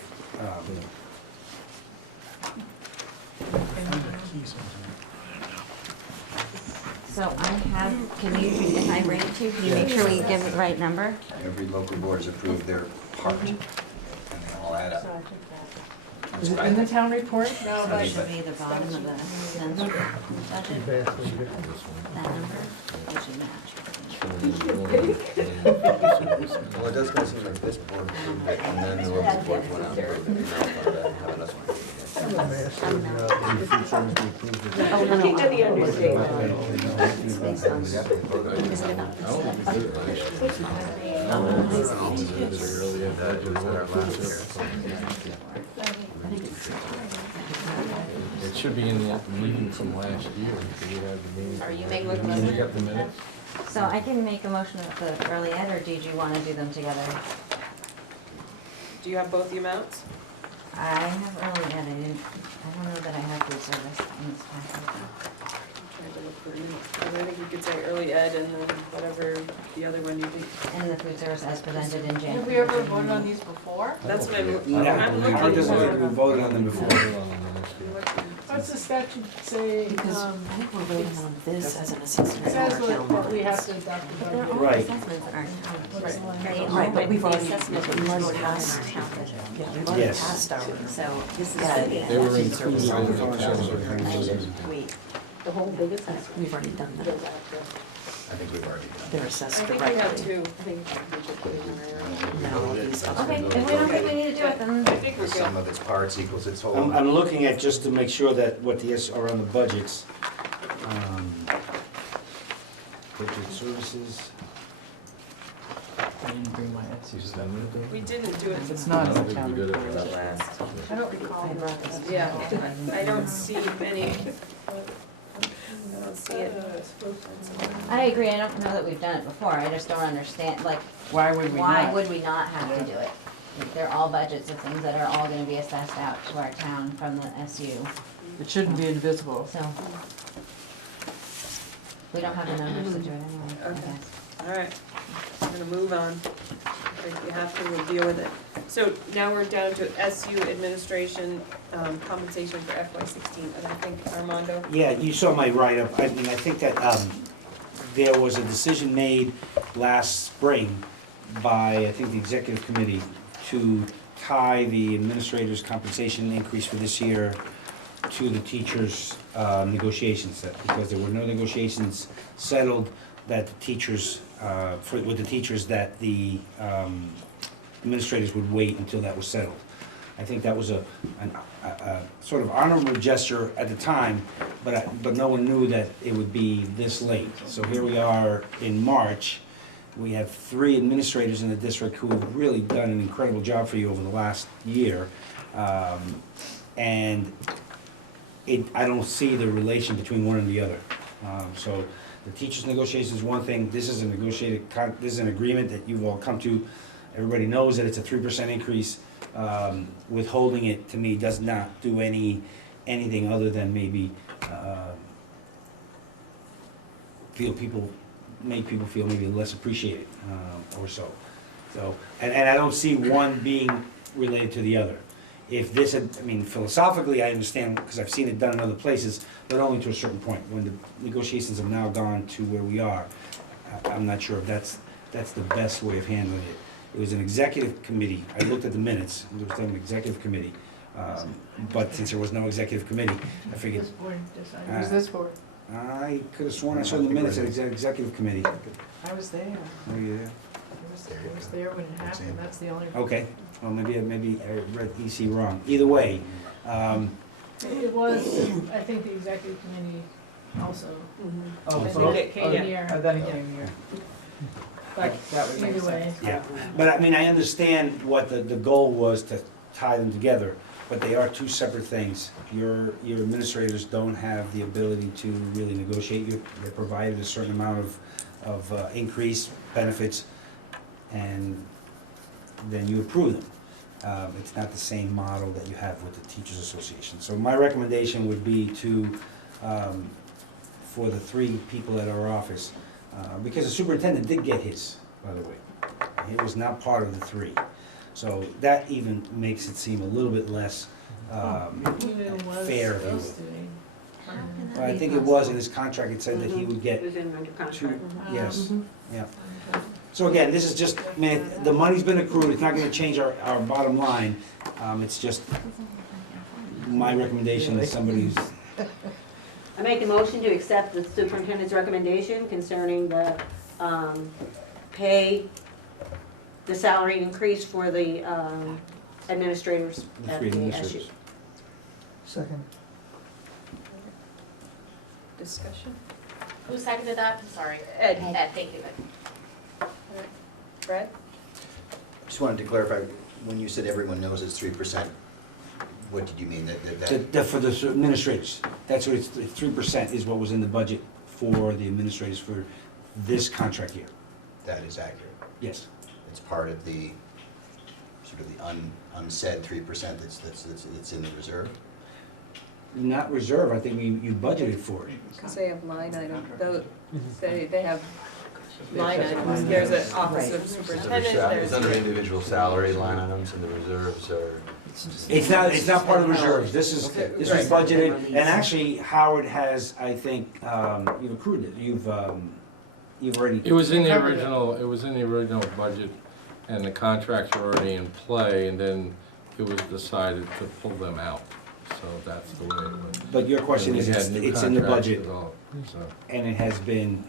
So I have, can you, if I read it to you, can you make sure we give the right number? Every local board has approved their part, and they all add up. That's Is it what I in the think. town report? No, that should be the bottom of the budget, Vastly different. that number, it should match. Well, it does kind of seem like this board approved it, and then the local board went out and approved it, and now thought about having us one. Oh, no, Looking to the understatement. It's based on, is it not? I don't think we did it last year. It's a really good budget. It should be in the meeting from last year. We had the meeting. Are you making the You motion? got the minutes? So I can make a motion of the early ed, or did you wanna do them together? do you have both the amounts? I have early ed, I don't know that I have food service in this package. have to look for a minute. And I think you could say early ed and then whatever the other one you think. And the food service as presented in January. Have we ever voted on these before? That's what I'm No, looking Howard doesn't think we for. voted on them before. What's the statute say, Because I think we're voting on this as an assessment. it says that we have to adopt the There are budget. all Right. assessments that aren't counted. What's the line? They Right, are, but we've the already, assessments we've are already not in passed, our town budget. yeah, we've already Yes. passed our, So this is. Yeah, for the They were food included service. in the calendar. Wait, The whole big assessment. we've already done that. goes out to- I think we've already done They're I assessed think we have directly. two. I think we should put it in our. No, these other. okay, if we don't think we need to do it, then I think we're it. good. Some of its parts equals its whole. I'm looking at just to make sure that what the S are on the budgets. Budget services. I didn't bring my Etsy stuff. We didn't do it. It's not I in don't the think we did town it. report. The last. I don't recall. Yeah, I don't see many. I don't see it. I agree, I don't know that we've done it before, I just don't understand, like, Why would we why not? would we not have to do it? Like, they're all budgets of things that are all gonna be assessed out to our town from the SU, It shouldn't be invisible. so. We don't have the numbers to do it anyway, I Okay. guess. All right, we're gonna move on. If you have to, we'll deal with it. So now we're down to SU administration, compensation for FY16, and I think Armando. Yeah, you saw my write-up. I mean, I think that there was a decision made last spring by, I think, the executive committee to tie the administrator's compensation increase for this year to the teachers' negotiations, because there were no negotiations settled that the teachers, with the teachers, that the administrators would wait until that was settled. I think that was a sort of honorable gesture at the time, but no one knew that it would be this late. So here we are in March. We have 3 administrators in the district who have really done an incredible job for you over the last year. And I don't see the relation between one and the other. So the teachers' negotiation is one thing. This is a this is an agreement that you've all come to. Everybody knows that it's a 3% increase. Withholding it, to me, does not do anything other than maybe make people feel maybe less appreciated, or so. So, and I don't see one being related to the other. If this had, I mean, philosophically, I understand, because I've seen it done in other places, but only to a certain point. When the negotiations have now gone to where we are, I'm not sure if that's the best way of handling it. It was an executive committee. I looked at the minutes. It was an executive committee. But since there was no executive committee, I figured, This board decided. Who's this for? I could have sworn I saw the minutes at executive committee. I was there. Oh, yeah. I was there when it happened, that's the only. Okay, well, maybe I read EC wrong. Either way, It was, I think the executive committee also. Oh, I both? think it came here. Then it came here. But That would make either way, yeah. But I mean, I understand what the goal was to tie them together, but they are 2 separate things. Your administrators don't have the ability to really negotiate. They're provided a certain amount of increase, benefits, and then you approve them. It's not the same model that you have with the Teachers Association. So my recommendation would be to, for the 3 people at our office, because the superintendent did get his, by the way. It was not part of the 3. So that even makes it seem a little bit less even was fair, if you will. supposed to be. Well, I think it was in his contract, it said that he would It get was in under 2, contract. yes, yeah. So again, this is just, I mean, the money's been accrued, it's not gonna change our bottom line. It's just my recommendation that somebody's, I make a motion to accept the superintendent's recommendation concerning the, pay, the salary increase for the, administrators the at 3 the SU. administrators. Second. Discussion? Who seconded that? Sorry. Ed. Ed, thank you, Ed. Brad? Just wanted to clarify, when you said everyone knows it's 3%, what did you mean? For the administrators, that's what it's, 3% is what was in the budget for the administrators for this contract year. That is accurate. Yes. It's part of the, sort of the unsaid 3% that's in the reserve? not reserve, I think you budgeted for it. Because they have line items, they have line items, there's an office of superintendent, there's. It's under individual salary line items and the reserves are. It's not part of the reserves, this was budgeted, and actually Howard has, I think, you've accrued it, you've already. It was in the original budget, and the contracts were already in play, and then it was decided to pull them out, so that's the way it went. But your question is, And we had new it's in the contracts budget, developed, so. and it has been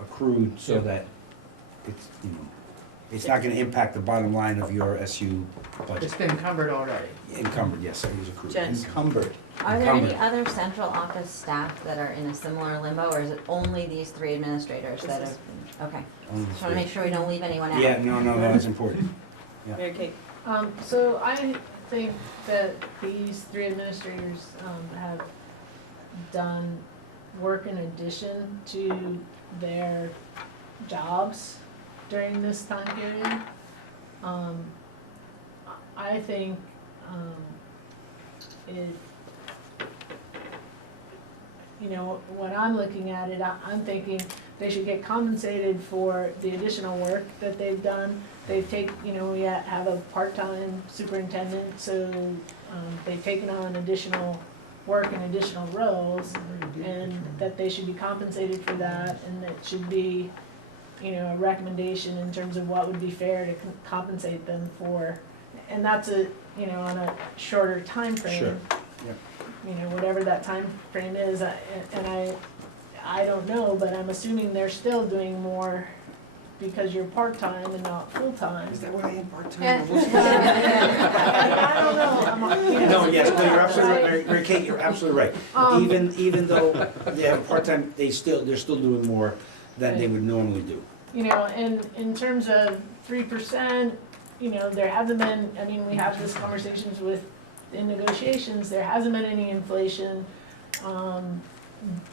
accrued so Yeah. that it's, it's not gonna impact the bottom line of your SU budget. It's been covered already. Encumbered, yes, it was accrued. Jen. Encumbered. Are there any Encumbered. other central office staff that are in a similar limbo, or is it only these three administrators that have been, okay. Only Just wanna three. make sure we don't leave anyone out. Yeah, no, that's important. Mary Kate, So I think that these three administrators have done work in addition to their jobs during this time period. I think it, when I'm looking at it, I'm thinking they should get compensated for the additional work that they've done. They've we have a part-time superintendent, so they've taken on additional work in additional roles, and that they should be compensated for that, and it should be, a recommendation in terms of what would be fair to compensate them for. And that's on a shorter time frame. Sure, yep. Whatever that time frame is, and I don't know, but I'm assuming they're still doing more because you're part-time and not full-time. Is that what I am, part-time? I don't know. No, yes, no, you're absolutely right, Mary Kate, you're absolutely right. Even though they have part-time, they're still doing more than they would normally do. And in terms of 3%, there hasn't been, we have these conversations in negotiations, there hasn't been any inflation,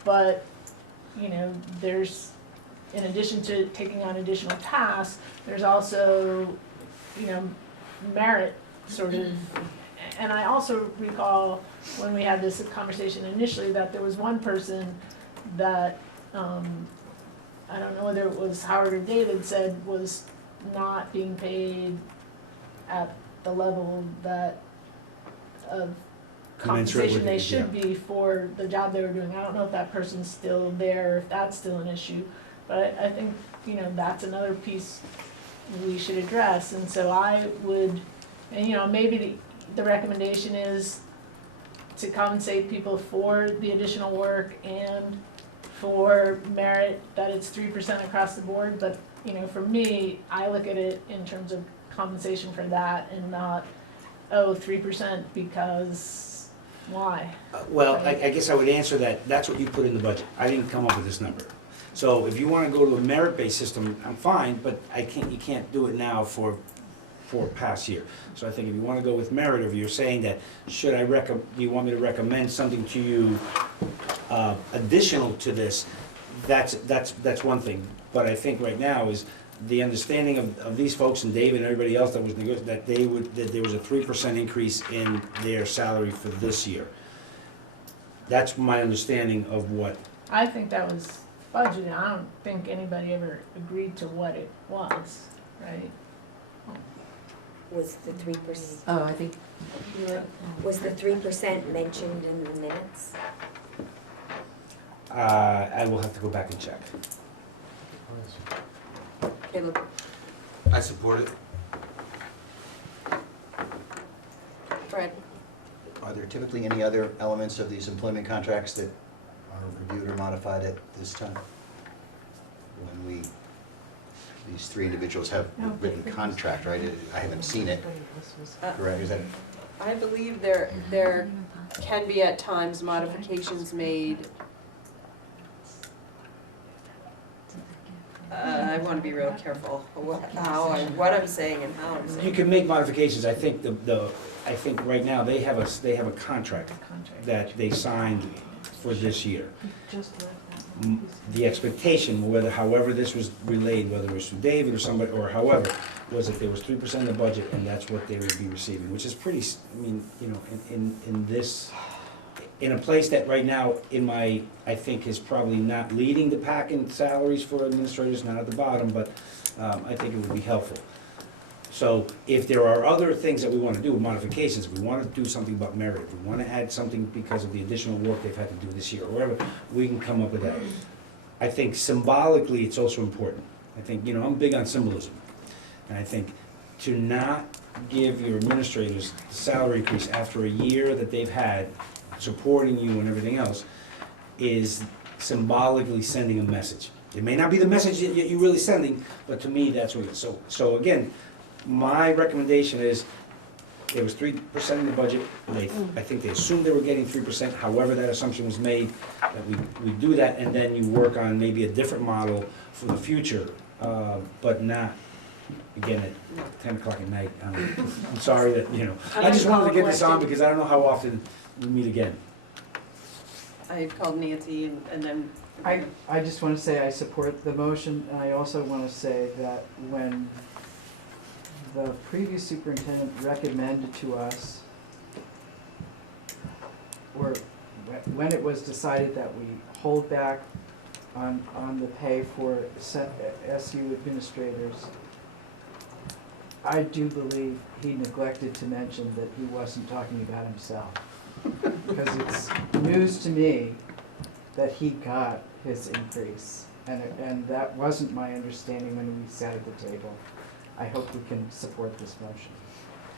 but, there's, in addition to taking on additional tasks, there's also, merit sort of. And I also recall when we had this conversation initially that there was one person that, I don't know whether it was Howard or David, said was not being paid at the level that of compensation they should be for the job they were doing. I don't know if that person's still there, if that's still an issue, but I think, that's another piece we should address. And so I would, and maybe the recommendation is to compensate people for the additional work and for merit, that it's 3% across the board, but, for me, I look at it in terms of compensation for that and not, 3% because why? Well, I guess I would answer that, that's what you put in the budget. I didn't come up with this number. So if you wanna go to a merit-based system, I'm fine, but you can't do it now for past year. So I think if you wanna go with merit, or if you're saying that, do you want me to recommend something to you additional to this, that's one thing. But I think right now is the understanding of these folks and David and everybody else that was that there was a 3% increase in their salary for this year. That's my understanding of what. I think that was budgeted. I don't think anybody ever agreed to what it was, right? Was the 3%, Oh, I think, was the 3% mentioned in the minutes? I will have to go back and check. Caleb, I support it. Fred, Are there typically any other elements of these employment contracts that are reviewed or modified at this time? When these three individuals have a written contract, right? I haven't seen it, correct? Is that? I believe there can be at times modifications made. I want to be real careful what I'm saying and how I'm saying. You can make modifications. I think I think right now they have a contract that they signed for this year. The expectation, however this was relayed, whether it was from David or somebody, or however, was that there was 3% of the budget and that's what they would be receiving, which is pretty, in this in a place that right now, I think is probably not leading the pack in salaries for administrators, not at the bottom, but I think it would be helpful. So if there are other things that we want to do, modifications, if we want to do something about merit, if we want to add something because of the additional work they've had to do this year, or whatever, we can come up with that. I think symbolically, it's also important. I think, I'm big on symbolism. And I think to not give your administrators the salary increase after a year that they've had supporting you and everything else is symbolically sending a message. It may not be the message that you're really sending, but to me, that's what it is. So again, my recommendation is, there was 3% in the budget, I think they assumed they were getting 3%, however that assumption was made, that we do that, and then you work on maybe a different model for the future, but not, again, at 10 o'clock at night. I'm sorry that, I just wanted to get this on because I don't know how often we meet again. I had called Nancy and then. I just want to say I support the motion, and I also want to say that when the previous superintendent recommended to us, or when it was decided that we hold back on the pay for SU administrators, I do believe he neglected to mention that he wasn't talking about himself. Because it's news to me that he got his increase, and that wasn't my understanding when we sat at the table. I hope we can support this motion.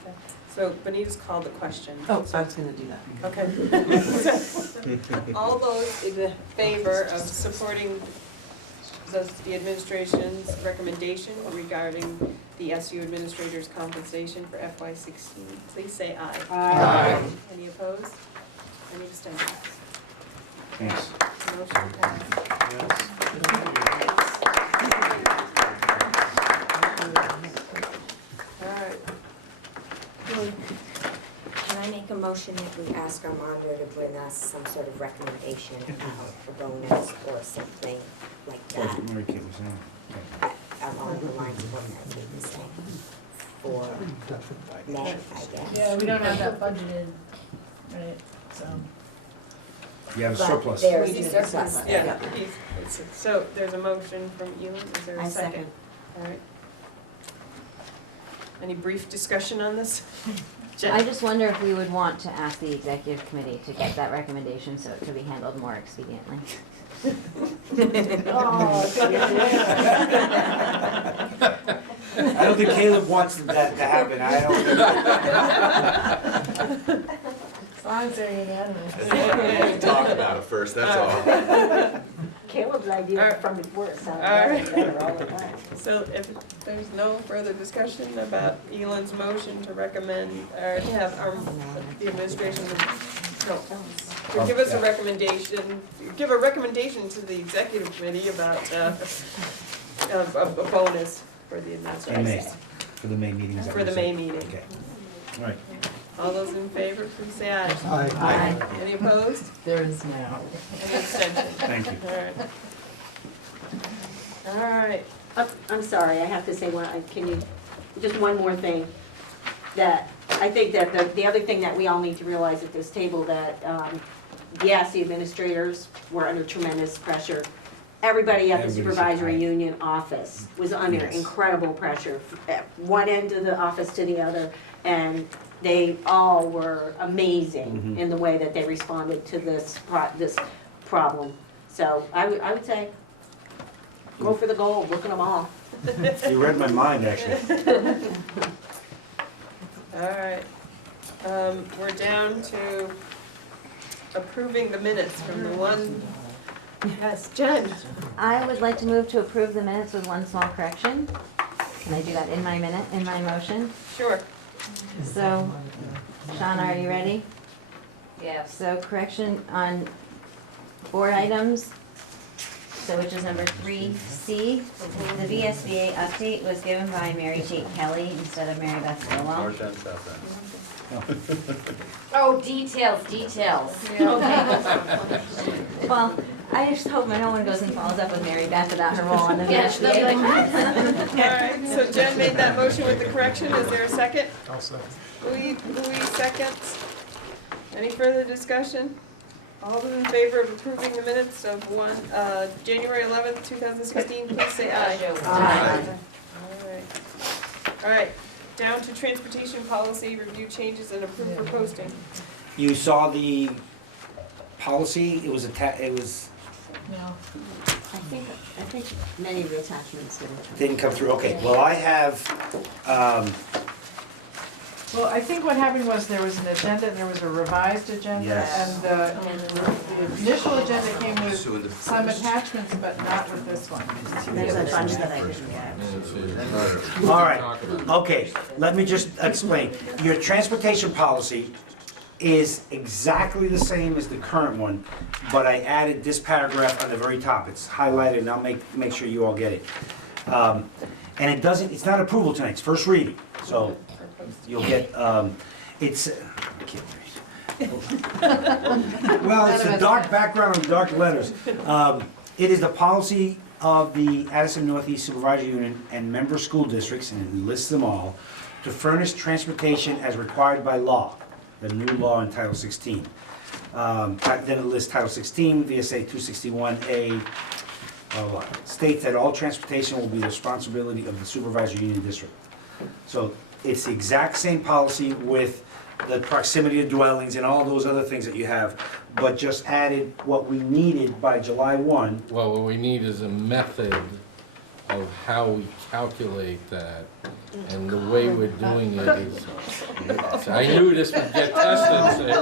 Okay. So Benita's called the question. Oh, I was gonna do that. Okay. All those in favor of supporting the administration's recommendation regarding the SU administrator's compensation for FY16, please say aye. Aye. Any opposed? Any abstentions? Thanks. Motion passed. Can I make a motion that we ask our monitor to bring us some sort of recommendation about a bonus or something like That's that, what Mary Kate was saying. along the lines of what Mary Kate was saying, for May, I guess. Yeah, we don't have that budgeted, right, so. You have a But surplus. there's We a do. surplus there. Yeah, so there's a motion from Ewan, is there a I second? second. All right. Any brief discussion on this? I Jen? just wonder if we would want to ask the executive committee to get that recommendation so it could be handled more expediently. I don't think Caleb wants that to happen, I don't think. As long as they're unanimous. Talk about it first, that's all. Caleb's idea from before sounded Alright. better all the time. So if there's no further discussion about Elon's motion to recommend, or to have the administration, no, to give us a recommendation, give a recommendation to the executive committee about a bonus for the In May, administration. for the May meeting, is that For what the you May said? meeting. Okay, all right. All those in favor, please say aye. Aye. Any opposed? There is now. Any abstentions? Thank you. All right. I'm sorry, I have to say just one more thing. That, I think that the other thing that we all need to realize at this table, that, yes, the administrators were under tremendous pressure. Everybody at the Everybody's supervisory high. union office was under Yes. incredible pressure, at one end of the office to the other, and they all were amazing in the way that they responded to this problem. So I would say, go for the gold, look at them all. You read my mind, actually. All right. We're down to approving the minutes from the one, yes, Jen. I would like to move to approve the minutes with one small correction. Can I do that in my motion? Sure. So, Shauna, are you ready? Yes. So correction on board items, so which is number 3C. The VSBA update was given by Mary Kate Kelly instead of Mary Beth Stillwell. North end, south end. Oh, details. Well, I just hope no one goes and follows up with Mary Beth about her role on the Yeah, she'll be like, VSBA. All right, so Jen made that motion with the correction. Is there a second? I'll second. Louis seconds. Any further discussion? All those in favor of approving the minutes of January 11th, 2016, please say aye. Aye. All right, down to transportation policy, review changes and approve for posting. You saw the policy, it was No. I think many of the attachments didn't come through, okay. Well, I have, Well, I think what happened was there was an agenda and there was a revised agenda. Yes. And the initial agenda came So in the with some first- attachments, but not with this one. There's a bunch that I didn't get. all right, okay, let me just explain. Your transportation policy is exactly the same as the current one, but I added this paragraph on the very top. It's highlighted, and I'll make sure you all get it. And it's not approval tonight, it's first reading, so you'll get, it's, I can't read. Well, it's a dark background on dark letters. It is the policy of the Addison Northeast Supervisory Union and member school districts, and it lists them all, to furnish transportation as required by law, the new law in Title 16. Then it lists Title 16, VSA 261A, states that all transportation will be the responsibility of the supervisory union district. So it's the exact same policy with the proximity of dwellings and all those other things that you have, but just added what we needed by July 1. Well, what we need is a method of how we calculate that, and the way we're doing it is, I knew this would get tested,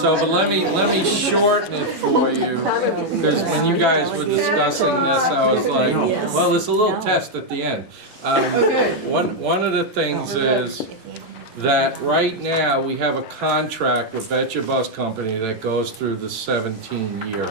so, but let me shorten it for you, because when you guys were discussing this, I was like, well, there's a little test at the end. One of the things is that right now, we have a contract with Betcha Bus Company that goes through the 17 year.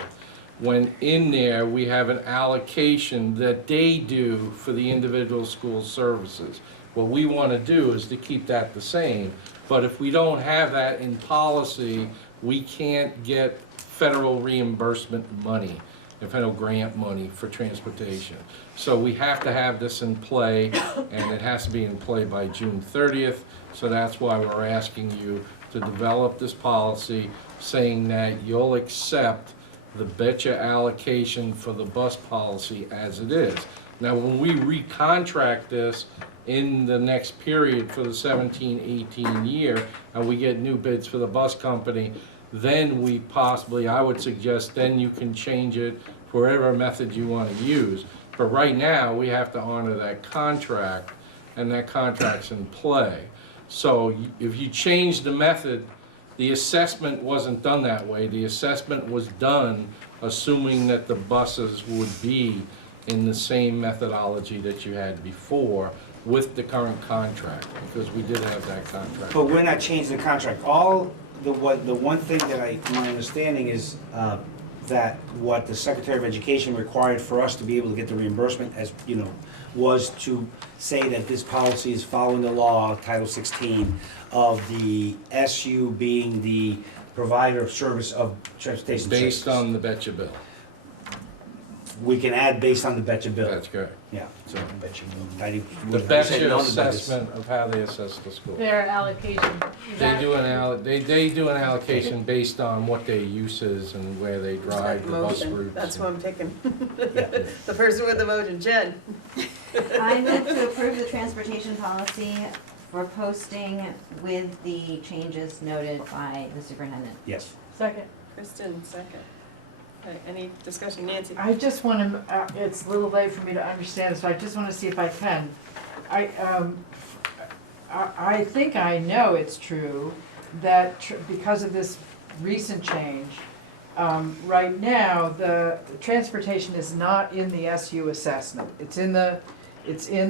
When in there, we have an allocation that they do for the individual school services. What we want to do is to keep that the same, but if we don't have that in policy, we can't get federal reimbursement money, federal grant money for transportation. So we have to have this in play, and it has to be in play by June 30th, so that's why we're asking you to develop this policy, saying that you'll accept the Betcha allocation for the bus policy as it is. Now, when we recontract this in the next period for the 17-18 year, and we get new bids for the bus company, then we possibly, I would suggest, then you can change it for whatever method you want to use. But right now, we have to honor that contract, and that contract's in play. So if you change the method, the assessment wasn't done that way. The assessment was done assuming that the buses would be in the same methodology that you had before with the current contract, because we did have that contract. But we're not changing the contract. All the one thing that my understanding is that what the Secretary of Education required for us to be able to get the reimbursement, as you know, was to say that this policy is following the law, Title 16, of the SU being the provider of service of transportation services. Based on the Betcha bill. We can add based on the Betcha bill. That's correct. Yeah. So The Betcha assessment of how they assess the school. Their allocation. They do an allocation based on what their use is and where they drive the bus Motion. routes. That's who I'm picking. The person with the motion, Jen. I move to approve the transportation policy for posting with the changes noted by the superintendent. Yes. Second. Kristen, second. Okay, any discussion, Nancy? I just want to, it's a little late for me to understand, so I just want to see if I can. I think I know it's true that because of this recent change, right now, the transportation is not in the SU assessment. It's in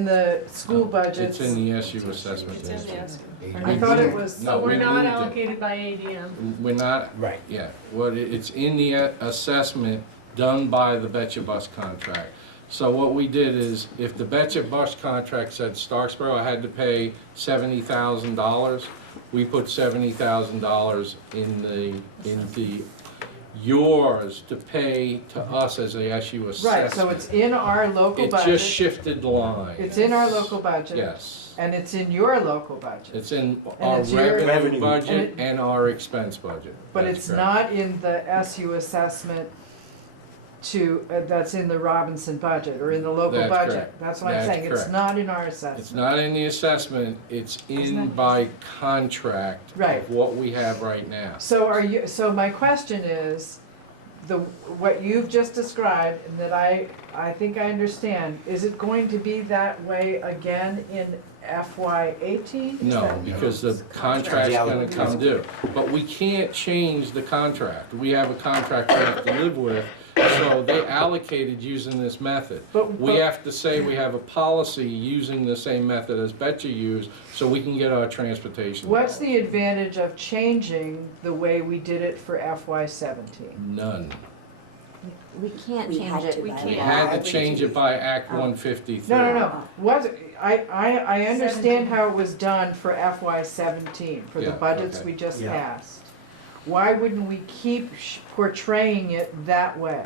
the school budgets. It's in the SU assessment. It's in the SU. I thought it was. No, So we're we not moved it. allocated by ADM. We're not, Right. yeah, it's in the assessment done by the Betcha Bus contract. So what we did is, if the Betcha Bus contract said Starksboro had to pay $70,000, we put $70,000 in the yours to pay to us as a SU assessment. Right, so it's in our local It budget. just shifted lines. It's in our local budget. Yes. And it's in your local budget. It's in And our it's your- revenue budget and it- and our expense budget. But That's it's correct. not in the SU assessment that's in the Robinson budget or in the local That's budget. correct. That's what I'm That's saying, it's correct. not in our It's assessment. not in the assessment, it's in Isn't it? by contract Right. of what we have right now. So my question is, what you've just described, and that I think I understand, is it going to be that way again in FY18? No, because the contract's gonna come due. But we can't change the contract. We have a contract we have to live with, so they allocated using this method. We have to say we have a policy using the same method as Betcha used, so we can get our transportation. What's the advantage of changing the way we did it for FY17? None. We can't We change had it to. by We law. We can't. had to change it by Act 153. No. I understand how it was done for FY17, for the Yeah, budgets okay. we just Yeah. passed. Why wouldn't we keep portraying it that way?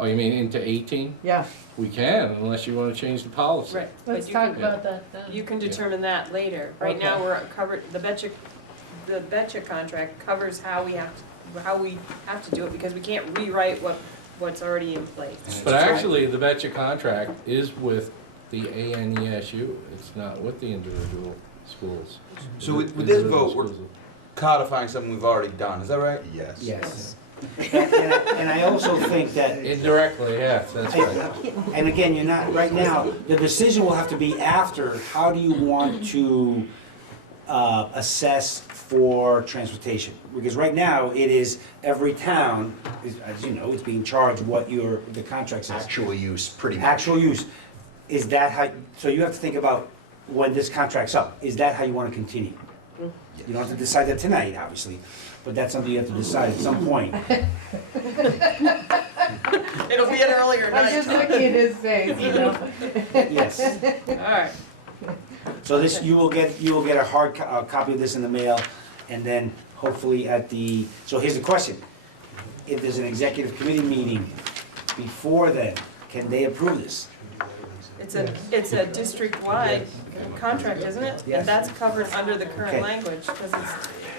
Oh, you mean into 18? Yeah, We can, unless you wanna change the policy. Right, Let's but you talk can, about that then. you can determine that later. Right now, Okay. we're covered, the Betcha contract covers how we have to do it, because we can't rewrite what's already in place. But actually, the Betcha contract is with the ANESU, it's not with the individual schools. So with this Individual vote, we're schools. codifying something we've already done, is that right? Yes. Yes. And I also think that, Indirectly, yes, that's right. and again, you're not, right now, the decision will have to be after, how do you want to assess for transportation? Because right now, it is every town, as you know, is being charged what the contract says. Actual use, pretty much. Actual use. Is that how, so you have to think about when this contract's up, is that how you want to continue? You don't have to decide that tonight, obviously, but that's something you have to decide at some point. It'll be an earlier I'm night. just looking at his face, you know? Yes. All right. So this, you will get a hard copy of this in the mail, and then hopefully so here's the question. If there's an executive committee meeting before then, can they approve this? It's a district-wide contract, isn't it? Yes. And that's covered under the Okay. current language, because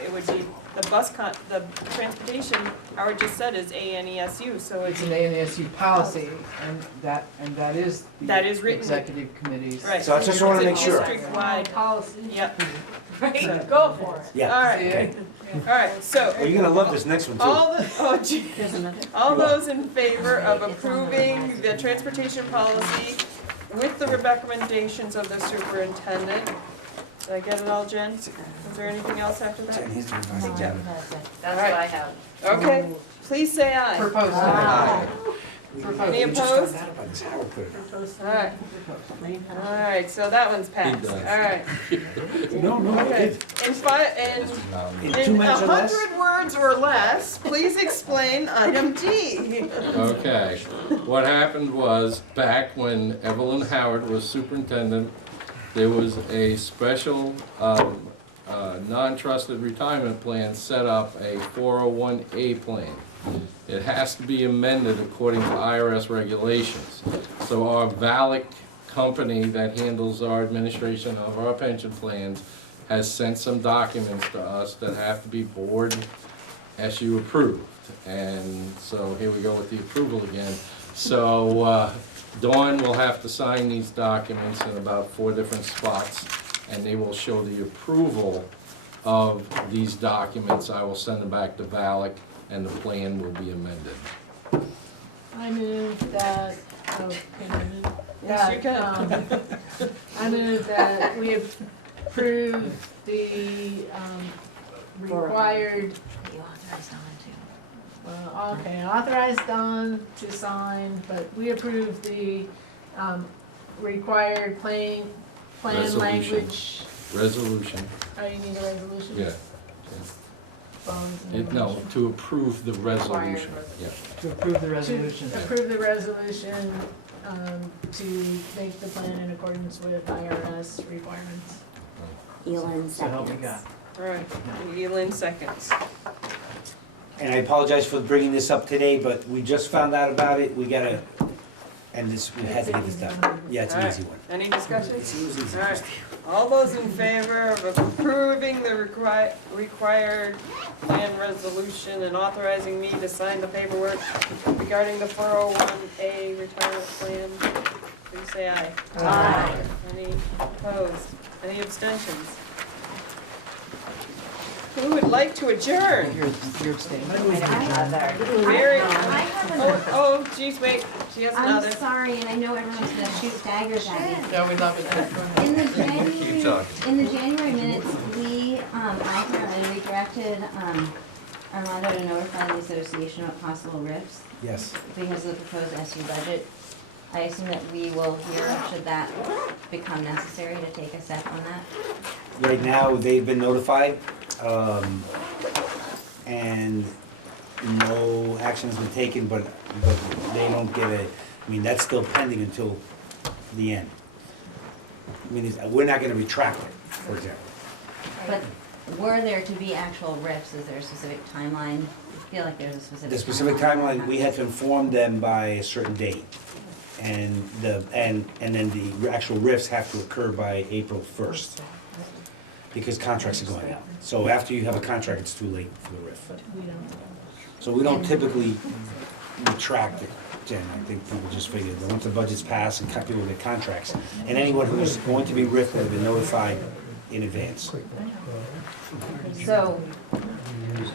it would be, the transportation, Howard just said, is ANESU, so It's it's, an ANSU policy, and that is That the is written. executive committee's. right. So I just wanna make sure. It's a district-wide, Policy. yep. Right, go for it. Yeah. All right, Okay. all right, so, Oh, you're gonna love this next one too. all those in favor of approving the transportation policy with the recommendations of the superintendent? Did I get it all, Jen? Is there anything else after that? Jen, here's the advice. Jen. That's what I have. Okay, please say aye. Proposed. Any We just found opposed? out about this, Howard put it. All right, all right, so that one's passed, does. all right. No, Okay, in in 2 minutes or less? 100 words or less, please explain item D. Okay, what happened was, back when Evelyn Howard was superintendent, there was a special, non-trusted retirement plan set up, a 401A plan. It has to be amended according to IRS regulations. So our VALIC company that handles our administration of our pension plans has sent some documents to us that have to be board SU approved. And so here we go with the approval again. So Dawn will have to sign these documents in about 4 different spots, and they will show the approval of these documents. I will send them back to VALIC, and the plan will be amended. I move that, can I move? Yes, you can. I move that we approve the, required, You authorized Dawn well, okay, authorized Dawn to sign, but we approve the, required plan Resolution. language. Resolution, Oh, you need a resolution? yeah. Bones and No, resolution. to approve the resolution, yeah. To approve the resolution. To approve the resolution, to make the plan in accordance with IRS requirements. Elin So help me seconds. God. All right, Elin seconds. and I apologize for bringing this up today, but we just found out about it, we gotta, and this, we had to get this done. Yeah, it's an easy one. Any discussion? It's easy. All right, all those in favor of approving the required plan resolution and authorizing me to sign the paperwork regarding the 401A retirement plan, please say aye. Aye. Any opposed? Any abstentions? Who would like to adjourn? You're abstaining. Mary? another. Oh, geez, wait, she has I'm another. sorry, and I know everyone's gonna shoot daggers at me. Yeah, we love it. In the Keep January, talking. in the January minutes, we, I redirected, Armando to notify the association of possible rifts Yes. because of the proposed SU budget. I assume that we will hear, should that become necessary to take a step on that? Right now, they've been notified, and no action has been taken, but they don't get a, I mean, that's still pending until the end. I mean, we're not gonna retract it, for example. But were there to be actual rifts, is there a specific timeline? I feel like there's a specific timeline. The specific timeline, we had to inform them by a certain date. And then the actual rifts have to occur by April 1st, because contracts are going out. So after you have a contract, it's too late for the rift. So we don't typically retract it, Jen. I think people just figure that once the budget's passed and people get contracts, and anyone who's going to be rift has been notified in advance. So, is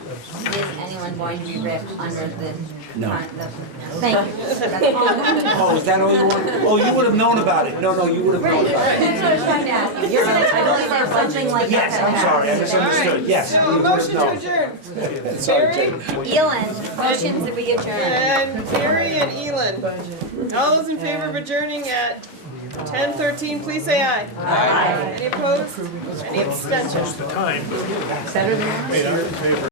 anyone going to be ripped under the? No. Thank you. That's all. Oh, is that all you want? Oh, you would have known about it. No, you would have known Right, about it. that's what I was trying to ask you. You're gonna totally say something like that. Yes, I'm sorry, I misunderstood. Yes. So, you would have motion to known. adjourn. Sorry, Mary? Jen. Elon, Motions that we adjourn. And Mary and Elin. All those in favor of adjourning at 10:13, please say aye. Aye. Any opposed? Any abstentions? Better than ours?